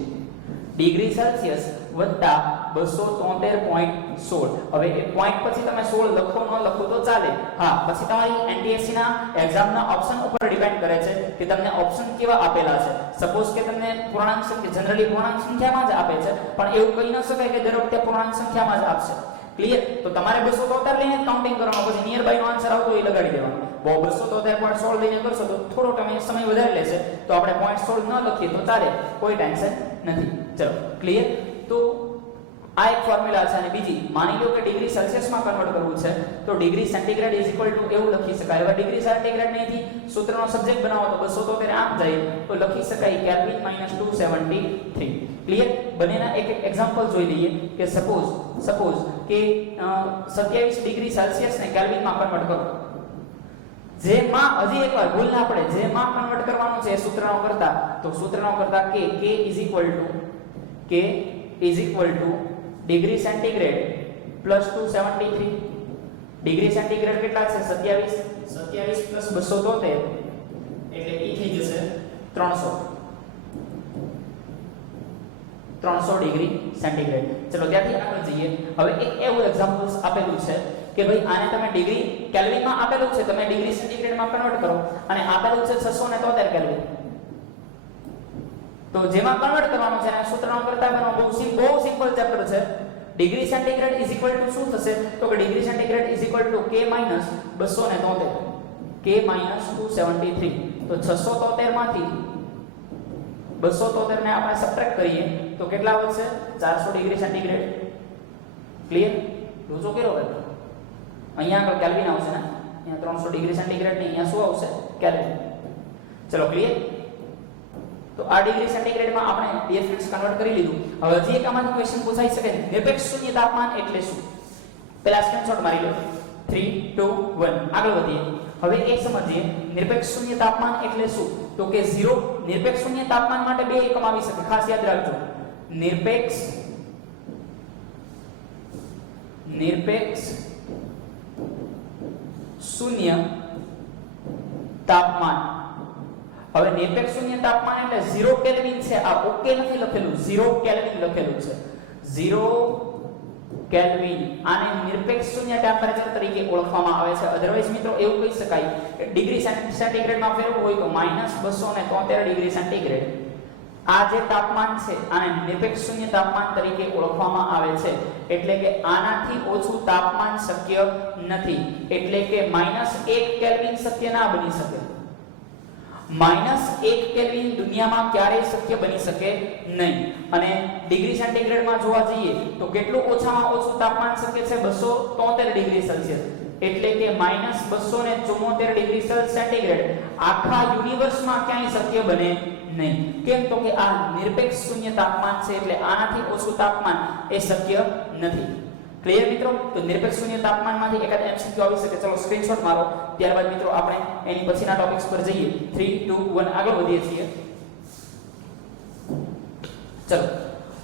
degree Celsius વત્તા 273.16. હવે એ પોઈન્ટ પછી તમે 16 લખો ન લખો તો ચાલે. હા, પછી તમારી NTSC ના એક્ઝામના ઓપ્શન ઉપર ડિપેન્ડ કરે છે કે તમને ઓપ્શન કેવા આપેલા છે. સપોઝ કે તમને પૂર્ણાંક સંખ્યા જનરલી પૂર્ણાંક સંખ્યામાં જ આપે છે, પણ એવું કહી ન શકાય કે દર વખતે પૂર્ણાંક સંખ્યામાં જ આપશે. ક્લિયર? તો તમારે 273 લઈને કાઉન્ટિંગ કરવાનું, પછી નિયર બાય નો આન્સર આવતો એ લગાડી દેવાનો. 273.16 લઈને કરશો તો થોડો સમય વધારે લેશે, તો આપણે 0.16 ન લખીએ તો ચાલે, કોઈ ટેન્શન નથી. ચલો ક્લિયર? તો આ એક ફોર્મ્યુલા છે. અને બીજી, માની લો કે ડિગ્રી સેલ્સિયસમાં કન્વર્ટ કરવું છે તો ડિગ્રી સેન્ટીગ્રેડ એવું લખી શકાય. હવે ડિગ્રી સેન્ટીગ્રેડ નહીંથી સૂત્રનો સબ્જેક્ટ બનાવો તો 273 આમ જાય તો લખી શકાય કેલ્વિન - 273. ક્લિયર? બંનેના એક એક્ઝામ્પલ જોઈ લઈએ કે સપોઝ કે 27 ડિગ્રી સેલ્સિયસને કેલ્વિનમાં કન્વર્ટ કરો. જેમાં હજી એકવાર ભૂલ ના પડે, જેમાં કન્વર્ટ કરવાનું છે સૂત્રનો કરતા, તો સૂત્રનો કરતા K degree centigrade + 273. Degree centigrade કેટલા છે? 27 + 273 એટલે એ થઈ જશે 300 ડિગ્રી સેન્ટીગ્રેડ. ચલો ત્યાંથી આગળ જઈએ. હવે એક એવું એક્ઝામ્પલ આપેલું છે કે ભાઈ આને તમે ડિગ્રી કેલ્વિનમાં આપેલું છે, તમે ડિગ્રી સેન્ટીગ્રેડમાં કન્વર્ટ કરો અને આપેલું છે 673 કેલ્વિન. તો જેમાં કન્વર્ટ કરવાનું છે અને સૂત્રનો કરતા બનો બહુ સિમ્પલ ચેપ્ટર છે. Degree centigrade is equal to શું થશે તો કે degree centigrade is equal to K - 273 K - 273. તો 673 માંથી 273 ને આપણે સબટ્રેક્ટ કરીએ તો કેટલા વધશે 400 ડિગ્રી સેન્ટીગ્રેડ. ક્લિયર? રૂચો કેરો હોય અહીંયા આગળ કેલ્વિન આવશે ને, અહીંયા 300 ડિગ્રી સેન્ટીગ્રેડ ની અહીંયા શું આવશે કેલ્વિન. ચલો ક્લિયર? તો આ ડિગ્રી સેન્ટીગ્રેડમાં આપણે બે ફિલ્ડ્સ કન્વર્ટ કરી લીધું. હવે હજી એક આમાંથી ક્વેશ્ચન પૂછાઈ શકે નિરપેક્ષ શૂન્ય તાપમાન એટલે શું? પહેલા સ્ક્રીનશોટ મારી લો. 3 2 1 આગળ વધીએ. હવે એક સમજીએ નિરપેક્ષ શૂન્ય તાપમાન એટલે શું તો કે 0 નિરપેક્ષ શૂન્ય તાપમાન માટે બે એકમ આવી શકે, ખાસ યાદ રાખજો. નિરપેક્ષ શૂન્ય તાપમાન. હવે નિરપેક્ષ શૂન્ય તાપમાન એટલે 0 કેલ્વિન છે. આ ઓકે નથી લખેલું, 0 કેલ્વિન લખેલું છે. 0 કેલ્વિન આને નિરપેક્ષ શૂન્ય ટેમ્પરેચર તરીકે ઓળખવામાં આવે છે. અધરવાઇઝ મિત્રો એવું કહી શકાય કે ડિગ્રી સેન્ટીગ્રેડમાં ફેરવવું હોય તો -273 ડિગ્રી સેન્ટીગ્રેડ આ જે તાપમાન છે આને નિરપેક્ષ શૂન્ય તાપમાન તરીકે ઓળખવામાં આવે છે. એટલે કે આનાથી ઓછું તાપમાન શક્ય નથી. એટલે કે -1 કેલ્વિન શક્ય ના બની શકે. -1 કેલ્વિન દુનિયામાં ક્યારેય શક્ય બની શકે નહીં. અને ડિગ્રી સેન્ટીગ્રેડમાં જોવા જઈએ તો કેટલું ઓછામાં ઓછું તાપમાન શક્ય છે 273 ડિગ્રી સેલ્સિયસ. એટલે કે -274 ડિગ્રી સેન્ટીગ્રેડ આખા યુનિવર્સમાં ક્યાંય શક્ય બને નહીં. કેમ તો કે આ નિરપેક્ષ શૂન્ય તાપમાન છે એટલે આનાથી ઓછું તાપમાન એ શક્ય નથી. ક્લિયર મિત્રો? તો નિરપેક્ષ શૂન્ય તાપમાનમાંથી એકાદ એમસીક્યુ આવી શકે. ચલો સ્ક્રીનશોટ મારો. ત્યારબાદ મિત્રો આપણે એની પછીના ટોપિક્સ પર જઈએ. 3 2 1 આગળ વધીએ છીએ. ચલો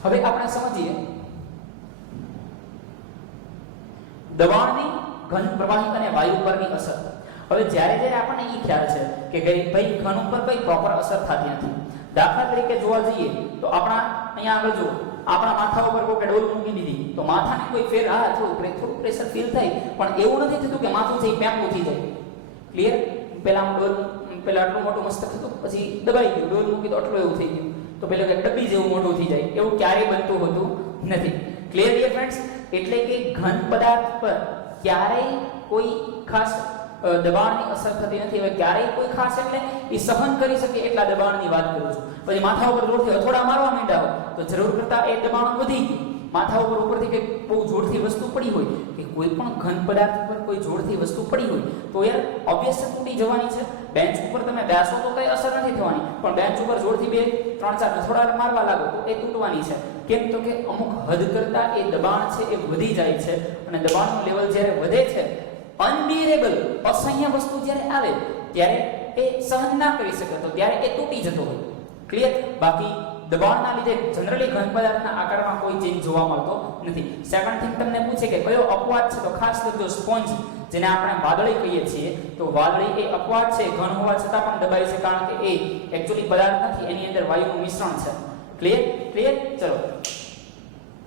હવે આપણે સમજીએ દબાણની ઘન પ્રવાહી અને વાયુ પરની અસર. હવે જ્યારે આપણને એ ખ્યાલ છે કે ભાઈ ઘન ઉપર કઈ પ્રોપર અસર થતી નથી. દાખલા તરીકે જોવા જઈએ તો આપણા અહીંયા આગળ જો આપણા માથા ઉપર કોઈ ડોલ મૂકી દીધી તો માથાને કોઈ ફેર થોડું પ્રેશર ફીલ થાય, પણ એવું નથી થતું કે માથું છે પેમ્પું થઈ જાય. ક્લિયર? પેલા આટલું મોટું મસ્તક હતું પછી દબાઈ ગયું, ડોલ મૂકી તો આટલું એવું થઈ ગયું, તો પેલું કે ડબ્બી જેવું મોટું થઈ જાય. એવું ક્યારેય બનતું હોતું નથી. Clear dear friends? એટલે કે ઘન પદાર્થ પર ક્યારેય કોઈ ખાસ દબાણની અસર થતી નથી. હવે ક્યારેય કોઈ ખાસ એટલે એ સહન કરી શકે એટલા દબાણની વાત કરું છું. પછી માથા ઉપર જોરથી અથોડા મારવા માંડ્યા તો જરૂર કરતા એ દબાણ વધી ગયું. માથા ઉપર ઉપરથી કે બહુ જોરથી વસ્તુ પડી હોય કે કોઈ પણ ઘન પદાર્થ પર કોઈ જોરથી વસ્તુ પડી હોય તો યાર ઓબ્વિયસ તૂટી જવાની છે. બેન્ચ ઉપર તમે બેસો તો કઈ અસર નથી થવાની, પણ બેન્ચ ઉપર જોરથી 2 3 4 અથોડા મારવા લાગો તો એ તૂટવાની છે. કેમ તો કે અમુક હદ કરતા એ દબાણ છે એ વધી જાય છે. અને દબાણનું લેવલ જ્યારે વધે છે, અનબિયરેબલ અસહ્ય વસ્તુ જ્યારે આવે ત્યારે એ સહન ના કરી શકે તો ત્યારે એ તૂટી જતો હોય. ક્લિયર? બાકી દબાણના લીધે જનરલી ઘન પદાર્થના આકારમાં કોઈ ચેન્જ જોવા મળતો નથી. સેકન્ડ થિંગ તમને પૂછે કે કયો અપવાદ છે તો ખાસ લખજો સ્પોન્જ, જેને આપણે વાદળી કહીએ છીએ. તો વાદળી એ અપવાદ છે, ઘન હોવા છતાં પણ દબાય છે, કારણ કે એ એક્ચ્યુઅલી પદાર્થ નથી, એની અંદર વાયુનું મિશ્રણ છે. ક્લિયર? ચલો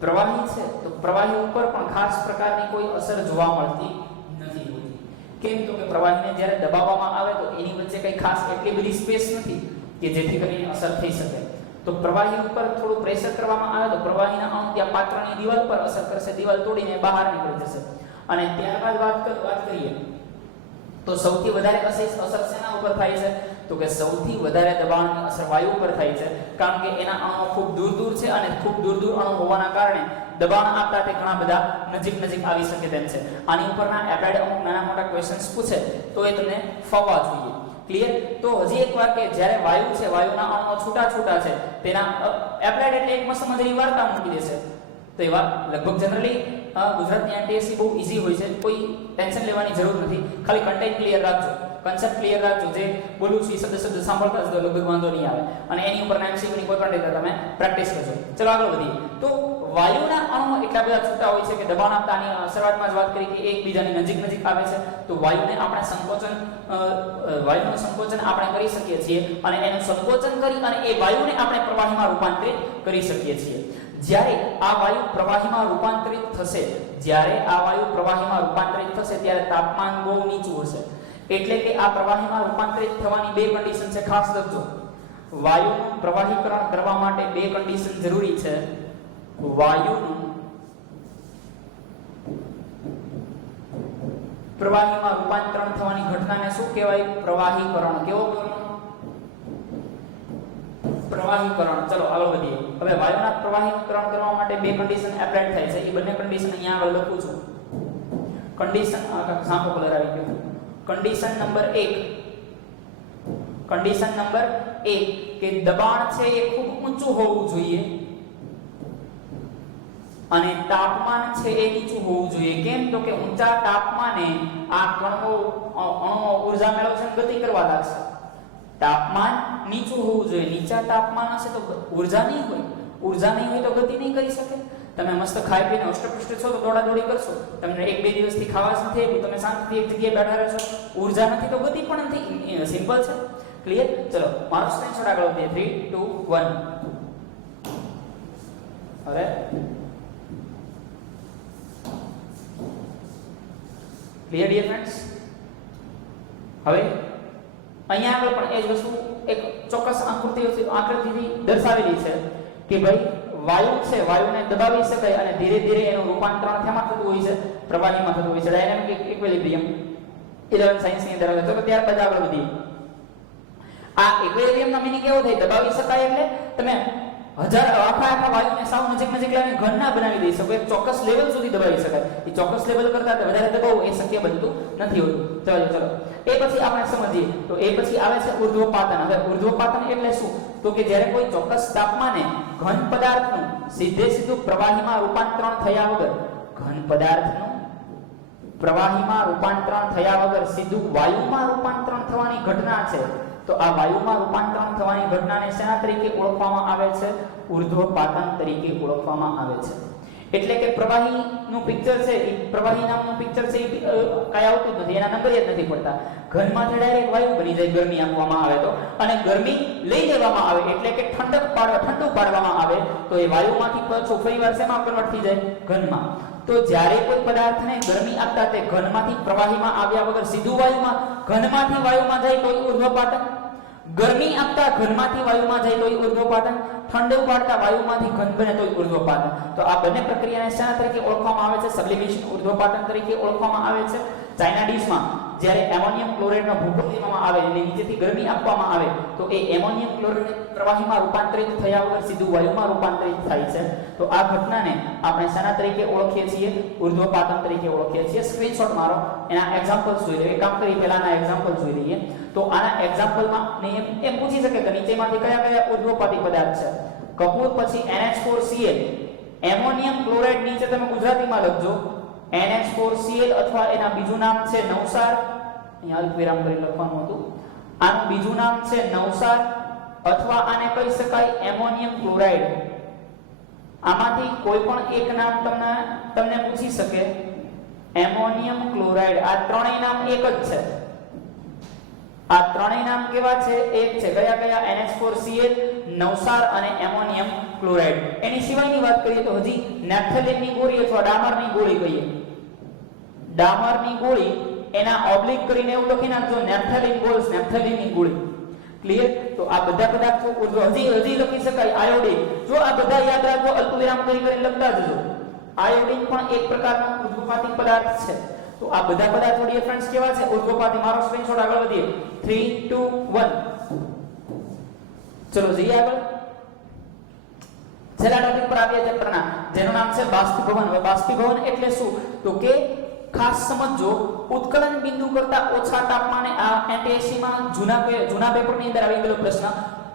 પ્રવાહી છે તો પ્રવાહી ઉપર પણ ખાસ પ્રકારની કોઈ અસર જોવા મળતી નથી હોતી. કેમ તો કે પ્રવાહીને જ્યારે દબાવવામાં આવે તો એની વચ્ચે કઈ ખાસ એટલી બધી સ્પેસ નથી કે જેથી કરીને અસર થઈ શકે. તો પ્રવાહી ઉપર થોડું પ્રેશર કરવામાં આવે તો પ્રવાહીના અણુ ત્યાં પાત્રની દિવાલ પર અસર કરશે, દિવાલ તોડીને બહાર નીકળી જશે. અને ત્યારબાદ વાત કરીએ તો સૌથી વધારે અસર શેના ઉપર થાય છે તો કે સૌથી વધારે દબાણની અસર વાયુ ઉપર થાય છે, કારણ કે એના અણુઓ ખૂબ દૂર છે અને ખૂબ દૂર અણુ હોવાના કારણે દબાણ આપતા તે ઘણા બધા નજીક આવી શકે તેમ છે. આની ઉપરના એપ્લાઇડ અમુક નાના મોટા ક્વેશ્ચન્સ પૂછે તો એ તમને ફાવવા જોઈએ. ક્લિયર? તો હજી એક વાર કે જ્યારે વાયુ છે, વાયુના અણુઓ છૂટા છે, તેના એપ્લાઇડ એટલે એક મસ્ત મજાની વાર્તા મૂકી દેશે. તો એવા લગભગ જનરલી ગુજરાતની એનટીએસસી બહુ ઈઝી હોય છે, કોઈ ટેન્શન લેવાની જરૂર નથી. ખાલી કન્ટેન્ટ ક્લિયર રાખજો, કન્સેપ્ટ ક્લિયર રાખજો, જે બોલું છું એ શબ્દ સાંભળતા જ લગભગ વાંધો નહીં આવે. અને એની ઉપરના એમસીક્યુની કોઈ પણ રીતે તમે પ્રેક્ટિસ કરજો. ચલો આગળ વધીએ. તો વાયુના અણુઓ એટલા બધા છૂટા હોય છે કે દબાણ આપતાની શરૂઆતમાં જ વાત કરી કે એકબીજાની નજીક આવે છે. તો વાયુનું સંકોચન આપણે કરી શકીએ છીએ અને એનું સંકોચન કરી અને એ વાયુને આપણે પ્રવાહીમાં રૂપાંતરિત કરી શકીએ છીએ. જ્યારે આ વાયુ પ્રવાહીમાં રૂપાંતરિત થશે ત્યારે તાપમાન બહુ નીચું હશે. એટલે કે આ પ્રવાહીમાં રૂપાંતરિત થવાની બે કન્ડિશન છે, ખાસ લખજો. વાયુનું પ્રવાહીકરણ કરવા માટે બે કન્ડિશન જરૂરી છે. વાયુનું પ્રવાહીમાં રૂપાંતરણ થવાની ઘટનાને શું કહેવાય? પ્રવાહીકરણ. કેવો બોલવાનો? પ્રવાહીકરણ. ચલો આગળ વધીએ. હવે વાયુના પ્રવાહીકરણ કરવા માટે બે કન્ડિશન એપ્લાય થાય છે. એ બંને કન્ડિશન અહીંયા આગળ લખું છું. કન્ડિશન સાંપો કલર આવી ગયો. Condition number 1. કન્ડિશન નંબર 1 કે દબાણ છે એ ખૂબ ઊંચું હોવું જોઈએ અને તાપમાન છે એ નીચું હોવું જોઈએ. કેમ? તો કે ઊંચા તાપમાને આ અણુઓ ઊર્જા મેળવશે અને ગતિ કરવા લાગશે. તાપમાન નીચું હોવું જોઈએ. નીચા તાપમાન હશે તો ઊર્જા નહીં હોય. ઊર્જા નહીં હોય તો ગતિ નહીં કરી શકે. તમે મસ્ત ખાઈ પીને અષ્ટપુષ્ટ છો તો દોડાદોડી કરશો. તમને 1-2 દિવસથી ખાવા જ નથી આવ્યું, તમે શાંતિથી એક જગ્યાએ બેઠા રહેશો. ઊર્જા નથી તો ગતિ પણ નથી. સિમ્પલ છે. ક્લિયર? ચલો મારો સ્ક્રીનશોટ આગળ વધીએ. 3 2 1. હવે ક્લિયર ડિયર ફ્રેન્ડ્સ? હવે અહીંયા આગળ પણ એ જ વસ્તુ એક ચોક્કસ આકૃતિથી દર્શાવેલી છે કે ભાઈ વાયુ છે, વાયુને દબાવી શકાય અને ધીરે ધીરે એનું રૂપાંતરણ થેમાં થતું હોય છે? પ્રવાહીમાં થતું હોય છે. ડાયનામિક ઇક્વિલિબ્રિયમ 11 સાયન્સ ની અંદર આવે. તો ત્યારબાદ આગળ વધીએ. આ ઇક્વિલિબ્રિયમનો મીનિંગ કેવો થાય? દબાવી શકાય એટલે તમે આખા વાયુને સાવ નજીક લાવીને ઘન ના બનાવી દઈ શકો. એક ચોક્કસ લેવલ સુધી દબાવી શકાય. એ ચોક્કસ લેવલ કરતા વધારે દબાવવું એ શક્ય બનતું નથી હોતું. ચલો એ પછી આપણે સમજીએ. તો એ પછી આવે છે ઉર્ધ્વપાતન. હવે ઉર્ધ્વપાતન એટલે શું? તો કે જ્યારે કોઈ ચોક્કસ તાપમાને ઘન પદાર્થનું સીધું પ્રવાહીમાં રૂપાંતરણ થયા વગર સીધું વાયુમાં રૂપાંતરણ થવાની ઘટના છે. તો આ વાયુમાં રૂપાંતરણ થવાની ઘટનાને શેના તરીકે ઓળખવામાં આવે છે? ઉર્ધ્વપાતન તરીકે ઓળખવામાં આવે છે. એટલે કે પ્રવાહીનું પિક્ચર છે, એ પ્રવાહી નામનું પિક્ચર છે એ કાંઈ આવતું જ નથી, એના નંબર જ નથી પડતા. ઘનમાંથી ડાયરેક્ટ વાયુ બની જાય ગરમી આપવામાં આવે તો, અને ગરમી લઈ લેવામાં આવે એટલે કે ઠંડુ પાડવામાં આવે તો એ વાયુમાંથી પાછું ફરીવાર શેમાં કન્વર્ટ થઈ જાય? ઘનમાં. તો જ્યારે કોઈ પદાર્થને ગરમી આપતા તે ઘનમાંથી પ્રવાહીમાં આવ્યા વગર સીધું વાયુમાં, ઘનમાંથી વાયુમાં જાય તો ઉર્ધ્વપાતન. ગરમી આપતા ઘનમાંથી વાયુમાં જાય તો ઉર્ધ્વપાતન. ઠંડુ પાડતા વાયુમાંથી ઘન બને તો ઉર્ધ્વપાતન. તો આ બંને પ્રક્રિયાને શેના તરીકે ઓળખવામાં આવે છે? સબ્લિમેશન, ઉર્ધ્વપાતન તરીકે ઓળખવામાં આવે છે. ચાઇના ડીશમાં જ્યારે એમોનિયમ ક્લોરાઇડનો ભૂકો લેવામાં આવે અને નીચેથી ગરમી આપવામાં આવે તો એ એમોનિયમ ક્લોરાઇડ પ્રવાહીમાં રૂપાંતરિત થયા વગર સીધું વાયુમાં રૂપાંતરિત થાય છે. તો આ ઘટનાને આપણે શેના તરીકે ઓળખીએ છીએ? ઉર્ધ્વપાતન તરીકે ઓળખીએ છીએ. સ્ક્રીનશોટ મારો, એના એક્ઝામ્પલ્સ જોઈ લઈએ. કામ કરી પહેલાના એક્ઝામ્પલ જોઈ લઈએ. તો આના એક્ઝામ્પલમાં એમ પૂછી શકે કે નીચેમાંથી કયા ઉર્ધ્વપાતી પદાર્થ છે? કપૂર, પછી NH4Cl, એમોનિયમ ક્લોરાઇડ નીચે તમે ગુજરાતીમાં લખજો NH4Cl, અથવા એના બીજું નામ છે નવસાર. અહીંયા અલ્પવિરામ કરી લખવાનું હતું. આનું બીજું નામ છે નવસાર, અથવા આને કહી શકાય એમોનિયમ ક્લોરાઇડ. આમાંથી કોઈ પણ એક નામ તમને પૂછી શકે. Ammonium chloride. આ ત્રણેય નામ એક જ છે. આ ત્રણેય નામ કેવા છે? એક છે. કયા? NH4Cl, નવસાર અને એમોનિયમ ક્લોરાઇડ. એની સિવાયની વાત કરીએ તો હજી નેપ્થેલિનની ગોળી અથવા ડામરની ગોળી કહીએ. ડામરની ગોળી એના ઓબ્લિક કરીને એવું લખી નાખજો નેપ્થેલિન ગોલ્સ, નેપ્થેલિનની ગોળી. ક્લિયર? તો આ બધા પદાર્થો હજી લખી શકાય. આયોડિન. જો આ બધા યાદ રાખજો, અલ્પવિરામ કરીને લખતા જજો. આયોડિન પણ એક પ્રકારનો ઉર્ધ્વપાતી પદાર્થ છે. તો આ બધા પદાર્થો ડિયર ફ્રેન્ડ્સ કેવા છે? ઉર્ધ્વપાતી. મારો સ્ક્રીનશોટ આગળ વધીએ. 3 2 1. ચલો જઈએ આગળ. છેલ્લા ટોપિક પર આવીએ ચેપ્ટરના, જેનું નામ છે બાષ્પીભવન. હવે બાષ્પીભવન એટલે શું? તો કે ખાસ સમજો, ઉત્કલન બિંદુ કરતા ઓછા તાપમાને આ 80 માં જૂના પેપરની અંદર આવી ગયેલો પ્રશ્ન.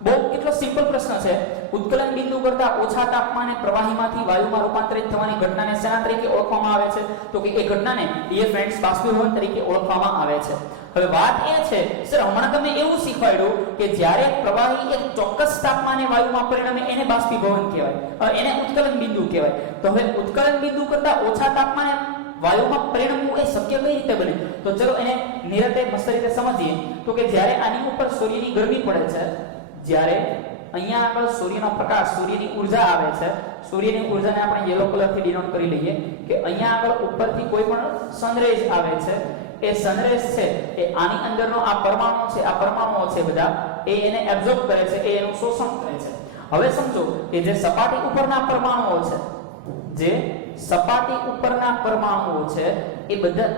બહુ કેટલો સિમ્પલ પ્રશ્ન છે. ઉત્કલન બિંદુ કરતા ઓછા તાપમાને પ્રવાહીમાંથી વાયુમાં રૂપાંતરિત થવાની ઘટનાને શેના તરીકે ઓળખવામાં આવે છે? તો કે એ ઘટનાને ડિયર ફ્રેન્ડ્સ બાષ્પીભવન તરીકે ઓળખવામાં આવે છે. હવે વાત એ છે, સર હમણાં તમે એવું શીખવાડ્યું કે જ્યારે પ્રવાહી એક ચોક્કસ તાપમાને વાયુમાં પરિણમે એને બાષ્પીભવન કહેવાય, એને ઉત્કલન બિંદુ કહેવાય. તો હવે ઉત્કલન બિંદુ કરતા ઓછા તાપમાને વાયુમાં પરિણમવું એ શક્ય કઈ રીતે બને? તો ચલો એને નિરંતે મસ્ત રીતે સમજીએ. તો કે જ્યારે આની ઉપર સૂર્યની ગરમી પડે છે, જ્યારે અહીંયા આગળ સૂર્યનો પ્રકાશ, સૂર્યની ઊર્જા આવે છે, સૂર્યની ઊર્જાને આપણે યેલો કલરથી ડિનોટ કરી લઈએ કે અહીંયા આગળ ઉપરથી કોઈ પણ સનરેઝ આવે છે, એ સનરેઝ છે એ આની અંદરનો આ પરમાણુ છે, આ પરમાણુઓ છે બધા, એ એને એબ્ઝોર્બ કરે છે, એ એનું શોષણ કરે છે. હવે સમજો કે જે સપાટી ઉપરના પરમાણુઓ છે, જે સપાટી ઉપરના પરમાણુઓ છે એ બધા,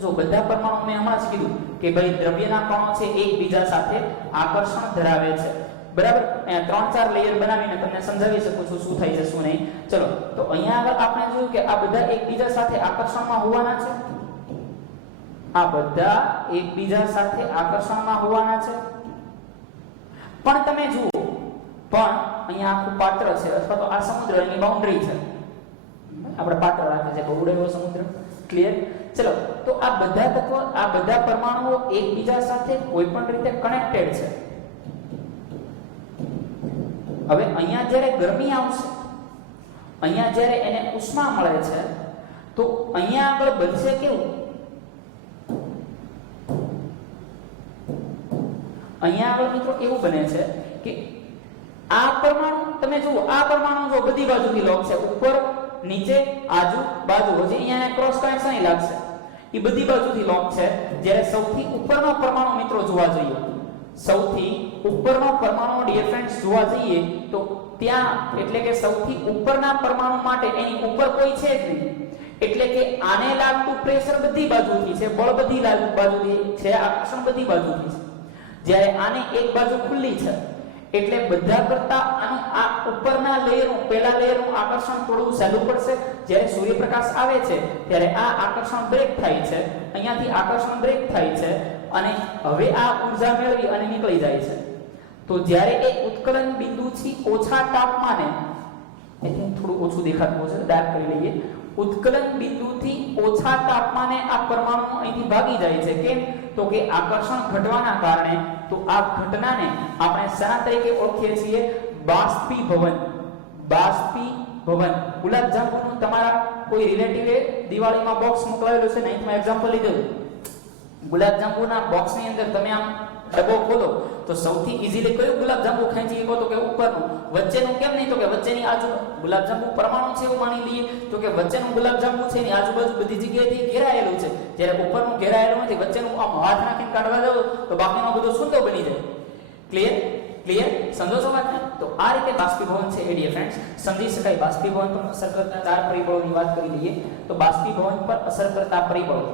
જો બધા પરમાણુ મેં હમણાં જ કીધું કે ભાઈ દ્રવ્યના કણો છે એકબીજા સાથે આકર્ષણ ધરાવે છે, બરાબર. અહીંયા 3-4 લેયર બનાવીને તમને સમજાવી શકું છું શું થાય છે શું નહીં. ચલો, તો અહીંયા આગળ આપણે જોયું કે આ બધા એકબીજા સાથે આકર્ષણમાં હોવાના છે, આ બધા એકબીજા સાથે આકર્ષણમાં હોવાના છે. પણ તમે જુઓ, પણ અહીંયા આખું પાત્ર છે અથવા તો આ સમુદ્રની બાઉન્ડ્રી છે, આપણે પાત્ર રાખે છે બહુ એવો સમુદ્ર, ક્લિયર. ચલો, તો આ બધા તત્વો, આ બધા પરમાણુઓ એકબીજા સાથે કોઈ પણ રીતે કનેક્ટેડ છે. હવે અહીંયા જ્યારે ગરમી આવશે, અહીંયા જ્યારે એને ઉષ્મા મળે છે, તો અહીંયા આગળ બનશે કેવું, અહીંયા આગળ મિત્રો એવું બને છે કે આ પરમાણુ, તમે જુઓ આ પરમાણુ જો બધી બાજુથી લોક છે, ઉપર નીચે આજુ બાજુ, હજી અહીંયા ક્રોસ કનેક્શન લાગશે, એ બધી બાજુથી લોક છે. જ્યારે સૌથી ઉપરનો પરમાણુ મિત્રો જોવા જઈએ, સૌથી ઉપરનો પરમાણુ ડિયર ફ્રેન્ડ્સ જોવા જઈએ તો ત્યાં, એટલે કે સૌથી ઉપરના પરમાણુ માટે એની ઉપર કોઈ છે જ નહીં, એટલે કે આને લાગતું પ્રેશર બધી બાજુથી છે, બળ બધી બાજુથી છે, આકર્ષણ બધી બાજુથી છે. જ્યારે આને એક બાજુ ખુલ્લી છે, એટલે બધા કરતા આનું આ ઉપરના લેયરનું, પહેલા લેયરનું આકર્ષણ થોડું સહેલું પડશે. જ્યારે સૂર્યપ્રકાશ આવે છે ત્યારે આ આકર્ષણ બ્રેક થાય છે, અહીંયાથી આકર્ષણ બ્રેક થાય છે અને હવે આ ઊર્જા મેળવી અને નીકળી જાય છે. તો જ્યારે એ ઉત્કલન બિંદુથી ઓછા તાપમાને, એટલે થોડું ઓછું દેખાતું છે, ડાર્ક કરી લઈએ, ઉત્કલન બિંદુથી ઓછા તાપમાને આ પરમાણુ અહીંથી ભાગી જાય છે. કેમ? તો કે આકર્ષણ ઘટવાના કારણે. તો આ ઘટનાને આપણે શાના તરીકે ઓળખીએ છીએ? બાષ્પીભવન. બાષ્પીભવન. ગુલાબજાંબુનું તમારા કોઈ રિલેટિવે દિવાળીમાં બોક્સ મોકલાવેલું છે ને, અહીં તમે એક્ઝામ્પલ લીધેલું. ગુલાબજાંબુના બોક્સની અંદર તમે આમ ડબ્બો ખોલો તો સૌથી ઈઝીલી કયું ગુલાબજાંબુ ખેંચી શકો? તો કે ઉપરનું. વચ્ચેનું કેમ નહીં? તો કે વચ્ચેની આજુ ગુલાબજાંબુ પરમાણુ છે એવું માની લઈએ તો કે વચ્ચેનું ગુલાબજાંબુ છે એની આજુબાજુ બધી જગ્યાએથી ઘેરાયેલું છે. જ્યારે ઉપરનું ઘેરાયેલું નથી, વચ્ચેનું આમ હાથ નાખીને કાઢવા જાવ તો બાકીનો બધો સૂંદો બની જાય. ક્લિયર? ક્લિયર? સમજો છો વાતને? તો આ રીતે બાષ્પીભવન છે એ ડિયર ફ્રેન્ડ્સ સમજી શકાય. બાષ્પીભવન પર અસર કરતા 4 પરિબળોની વાત કરી લઈએ તો બાષ્પીભવન પર અસર કરતા પરિબળો,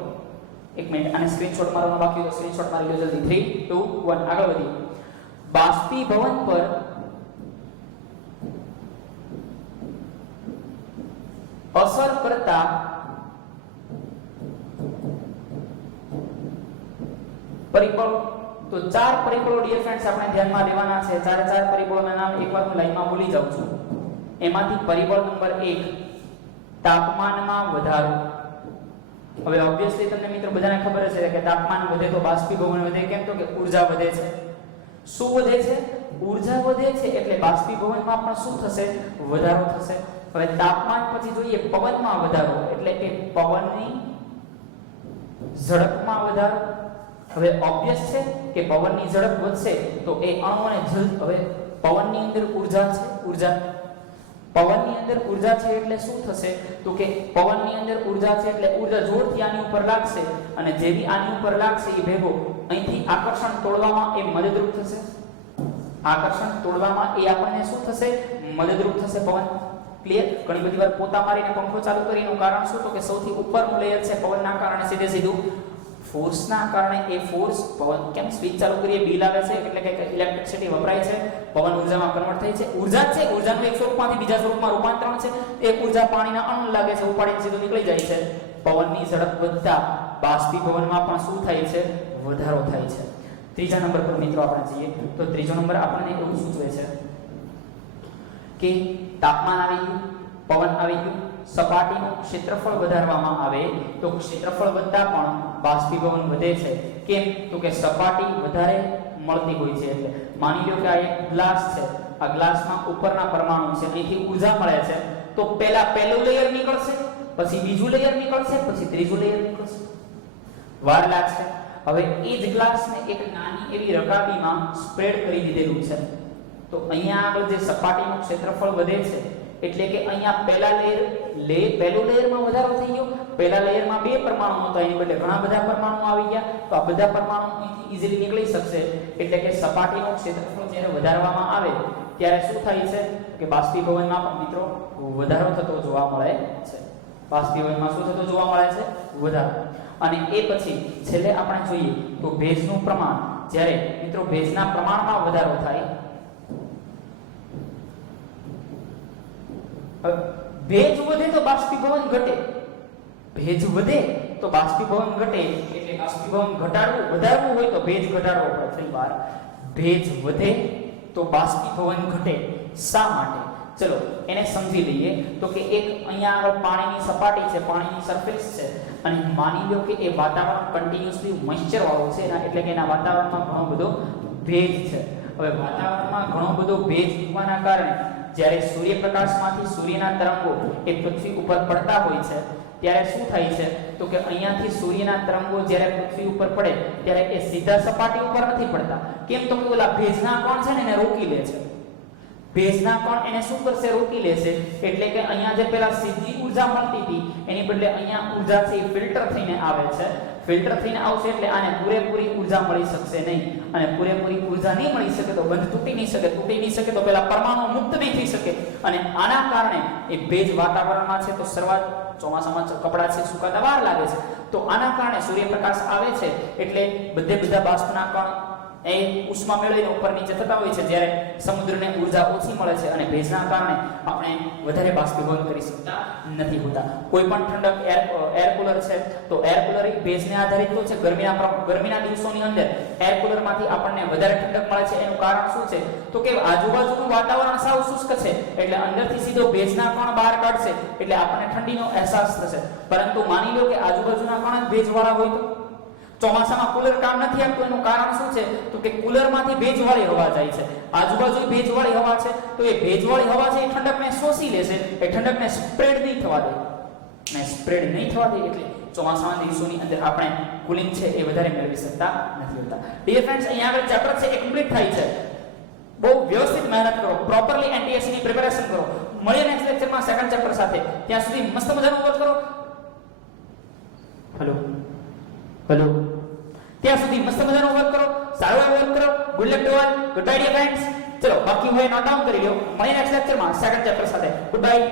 એક મિનિટ આને સ્ક્રીનશોટ મારવાનો બાકી તો સ્ક્રીનશોટ મારી લો જલ્દી. 3 2 1 આગળ વધીએ. બાષ્પીભવન પર અસર કરતા પરિબળો, તો 4 પરિબળો ડિયર ફ્રેન્ડ્સ આપણે ધ્યાનમાં લેવાના છે. 4 પરિબળોના નામ એકવાર હું લાઈનમાં બોલી જાઉં છું. એમાંથી પરિબળ નંબર 1 તાપમાનમાં વધારો. હવે ઓબ્વિયસલી તમને મિત્રો બધાને ખબર છે કે તાપમાન વધે તો બાષ્પીભવન વધે. કેમ? તો કે ઊર્જા વધે છે. શું વધે છે? ઊર્જા વધે છે, એટલે બાષ્પીભવનમાં પણ શું થશે? વધારો થશે. હવે તાપમાન પછી જોઈએ પવનમાં વધારો, એટલે કે પવનની ઝડપમાં વધારો. હવે ઓબ્વિયસ છે કે પવનની ઝડપ વધશે તો એ અણુઓને હવે પવનની અંદર ઊર્જા છે, ઊર્જા પવનની અંદર ઊર્જા છે એટલે શું થશે? તો કે પવનની અંદર ઊર્જા છે એટલે ઊર્જા જોરથી આની ઉપર લાગશે અને જેવી આની ઉપર લાગશે એ ભેગો અહીંથી આકર્ષણ તોડવામાં એ મદદરૂપ થશે. આકર્ષણ તોડવામાં એ આપણને શું થશે? મદદરૂપ થશે પવન. ક્લિયર? ઘણી બધી વાર પોતા મારીને પંખો ચાલુ કરીનું કારણ શું? તો કે સૌથી ઉપરનું લેયર છે પવનના કારણે સીધે સીધું ફોર્સના કારણે એ ફોર્સ પવન, કેમ સ્વિચ ચાલુ કરીએ બિલ આવે છે એટલે કે ઇલેક્ટ્રિસિટી વપરાય છે, પવન ઊર્જામાં કન્વર્ટ થાય છે. ઊર્જા છે, ઊર્જાનું એક સ્વરૂપમાંથી બીજા સ્વરૂપમાં રૂપાંતરણ છે. એક ઊર્જા પાણીના અણુ લાગે છે, ઉપાડીને સીધું નીકળી જાય છે. પવનની ઝડપ વધતા બાષ્પીભવનમાં પણ શું થાય છે? વધારો થાય છે. ત્રીજા નંબર પર મિત્રો આપણે જઈએ તો ત્રીજો નંબર આપણને એવું સૂચવે છે કે તાપમાન આવી ગયું, પવન આવી ગયું, સપાટીનું ક્ષેત્રફળ વધારવામાં આવે તો ક્ષેત્રફળ વધતા પણ બાષ્પીભવન વધે છે. કેમ? તો કે સપાટી વધારે મળતી હોય છે. એટલે માની લો કે આ એક ગ્લાસ છે, આ ગ્લાસમાં ઉપરના પરમાણુ છે, અહીંથી ઊર્જા મળે છે તો પહેલું લેયર નીકળશે, પછી બીજું લેયર નીકળશે, પછી ત્રીજું લેયર નીકળશે. વાર લાગશે. હવે એ જ ગ્લાસને એક નાની એવી રકાબીમાં સ્પ્રેડ કરી દીધેલું છે તો અહીંયા આગળ જે સપાટીનું ક્ષેત્રફળ વધે છે એટલે કે અહીંયા પહેલું લેયરમાં વધારો થઈ ગયો. પહેલા લેયરમાં 2 પરમાણુ હતા, એની બદલે ઘણા બધા પરમાણુ આવી ગયા. તો આ બધા પરમાણુ અહીંથી ઈઝીલી નીકળી શકશે. એટલે કે સપાટીનું ક્ષેત્રફળ જ્યારે વધારવામાં આવે ત્યારે શું થાય છે કે બાષ્પીભવનમાં પણ મિત્રો વધારો થતો જોવા મળે છે. બાષ્પીભવનમાં શું થતો જોવા મળે છે? વધારો. અને એ પછી છેલ્લે આપણે જોઈએ તો ભેજનું પ્રમાણ. જ્યારે મિત્રો ભેજના પ્રમાણમાં વધારો થાય, ભેજ વધે તો બાષ્પીભવન ઘટે. ભેજ વધે તો બાષ્પીભવન ઘટે. એટલે બાષ્પીભવન વધારવું હોય તો ભેજ ઘટાડવો પડે. ફરી વાર, ભેજ વધે તો બાષ્પીભવન ઘટે. શા માટે? ચલો એને સમજી લઈએ. તો કે એક અહીંયા આગળ પાણીની સપાટી છે, પાણીની સરફેસ છે, અને માની લો કે એ વાતાવરણ કન્ટિન્યુઅસલી મોઇસ્ચર વાળું છે, એટલે કે એના વાતાવરણમાં ઘણો બધો ભેજ છે. હવે વાતાવરણમાં ઘણો બધો ભેજ હોવાના કારણે જ્યારે સૂર્યપ્રકાશમાંથી સૂર્યના તરંગો એ પૃથ્વી ઉપર પડતા હોય છે ત્યારે શું થાય છે તો કે અહીંયાથી સૂર્યના તરંગો જ્યારે પૃથ્વી ઉપર પડે ત્યારે એ સીધા સપાટી ઉપર નથી પડતા. કેમ? તો કે ઓલા ભેજના કણ છે ને એને રોકી લે છે. ભેજના કણ એને શું કરશે? રોકી લેશે. એટલે કે અહીંયા જે પેલા સીધી ઊર્જા મળતી હતી એની બદલે અહીંયા ઊર્જા છે એ ફિલ્ટર થઈને આવે છે. ફિલ્ટર થઈને આવશે એટલે આને પૂરેપૂરી ઊર્જા મળી શકશે નહીં. અને પૂરેપૂરી ઊર્જા નહીં મળી શકે તો બંધ તૂટી નહીં શકે. તૂટી નહીં શકે તો પેલા પરમાણુ મુક્ત નહીં થઈ શકે. અને આના કારણે એ ભેજ વાતાવરણમાં છે તો શરૂઆત ચોમાસામાં કપડા છે સુકાતા વાર લાગે છે. તો આના કારણે સૂર્યપ્રકાશ આવે છે એટલે બધા બાષ્પના કણ એ ઉષ્મા મેળવીને ઉપર નીચે થતા હોય છે. જ્યારે સમુદ્રને ઊર્જા ઓછી મળે છે અને ભેજના કારણે આપણે વધારે બાષ્પીભવન કરી શકતા નથી હોતા. કોઈ પણ ઠંડક એર કુલર છે તો એર કુલર એ ભેજને આધારિત હોય છે. ગરમીના દિવસોની અંદર એર કુલરમાંથી આપણને વધારે ઠંડક મળે છે. એનું કારણ શું છે તો કે આજુબાજુનું વાતાવરણ સાવ શુષ્ક છે એટલે અંદરથી સીધો ભેજના કણ બહાર કાઢશે એટલે આપણને ઠંડીનો અહેસાસ થશે. પરંતુ માની લો કે આજુબાજુના કણ જ ભેજવાળા હોય તો ચોમાસામાં કુલર કામ નથી આપતું. એનું કારણ શું છે તો કે કુલરમાંથી ભેજવાળી હવા જાય છે, આજુબાજુ ભેજવાળી હવા છે. તો એ ભેજવાળી હવા છે એ ઠંડકને શોષી લેશે. એ ઠંડકને સ્પ્રેડ નહીં થવા દે. અને સ્પ્રેડ નહીં થવા દે એટલે ચોમાસાના દિવસોની અંદર આપણે કુલિંગ છે એ વધારે મેળવી શકતા નથી હોતા. ડિયર ફ્રેન્ડ્સ, અહીંયા આગળ ચેપ્ટર છે એ કમ્પ્લીટ થાય છે. બહુ વ્યવસ્થિત મહેનત કરો, પ્રોપરલી એનટીએસસી ની પ્રિપેરેશન કરો. મળીએ નેક્સ્ટ લેક્ચરમાં સેકન્ડ ચેપ્ટર સાથે. ત્યાં સુધી મસ્ત મજાનું વર્ક કરો. હેલો ત્યાં સુધી મસ્ત મજાનો વર્ક કરો, સારો વર્ક કરો. Good luck to all. Good bye dear friends. ચલો બાકી હોય નોટ ડાઉન કરી લો. મળીએ નેક્સ્ટ લેક્ચરમાં સેકન્ડ ચેપ્ટર સાથે. Good bye.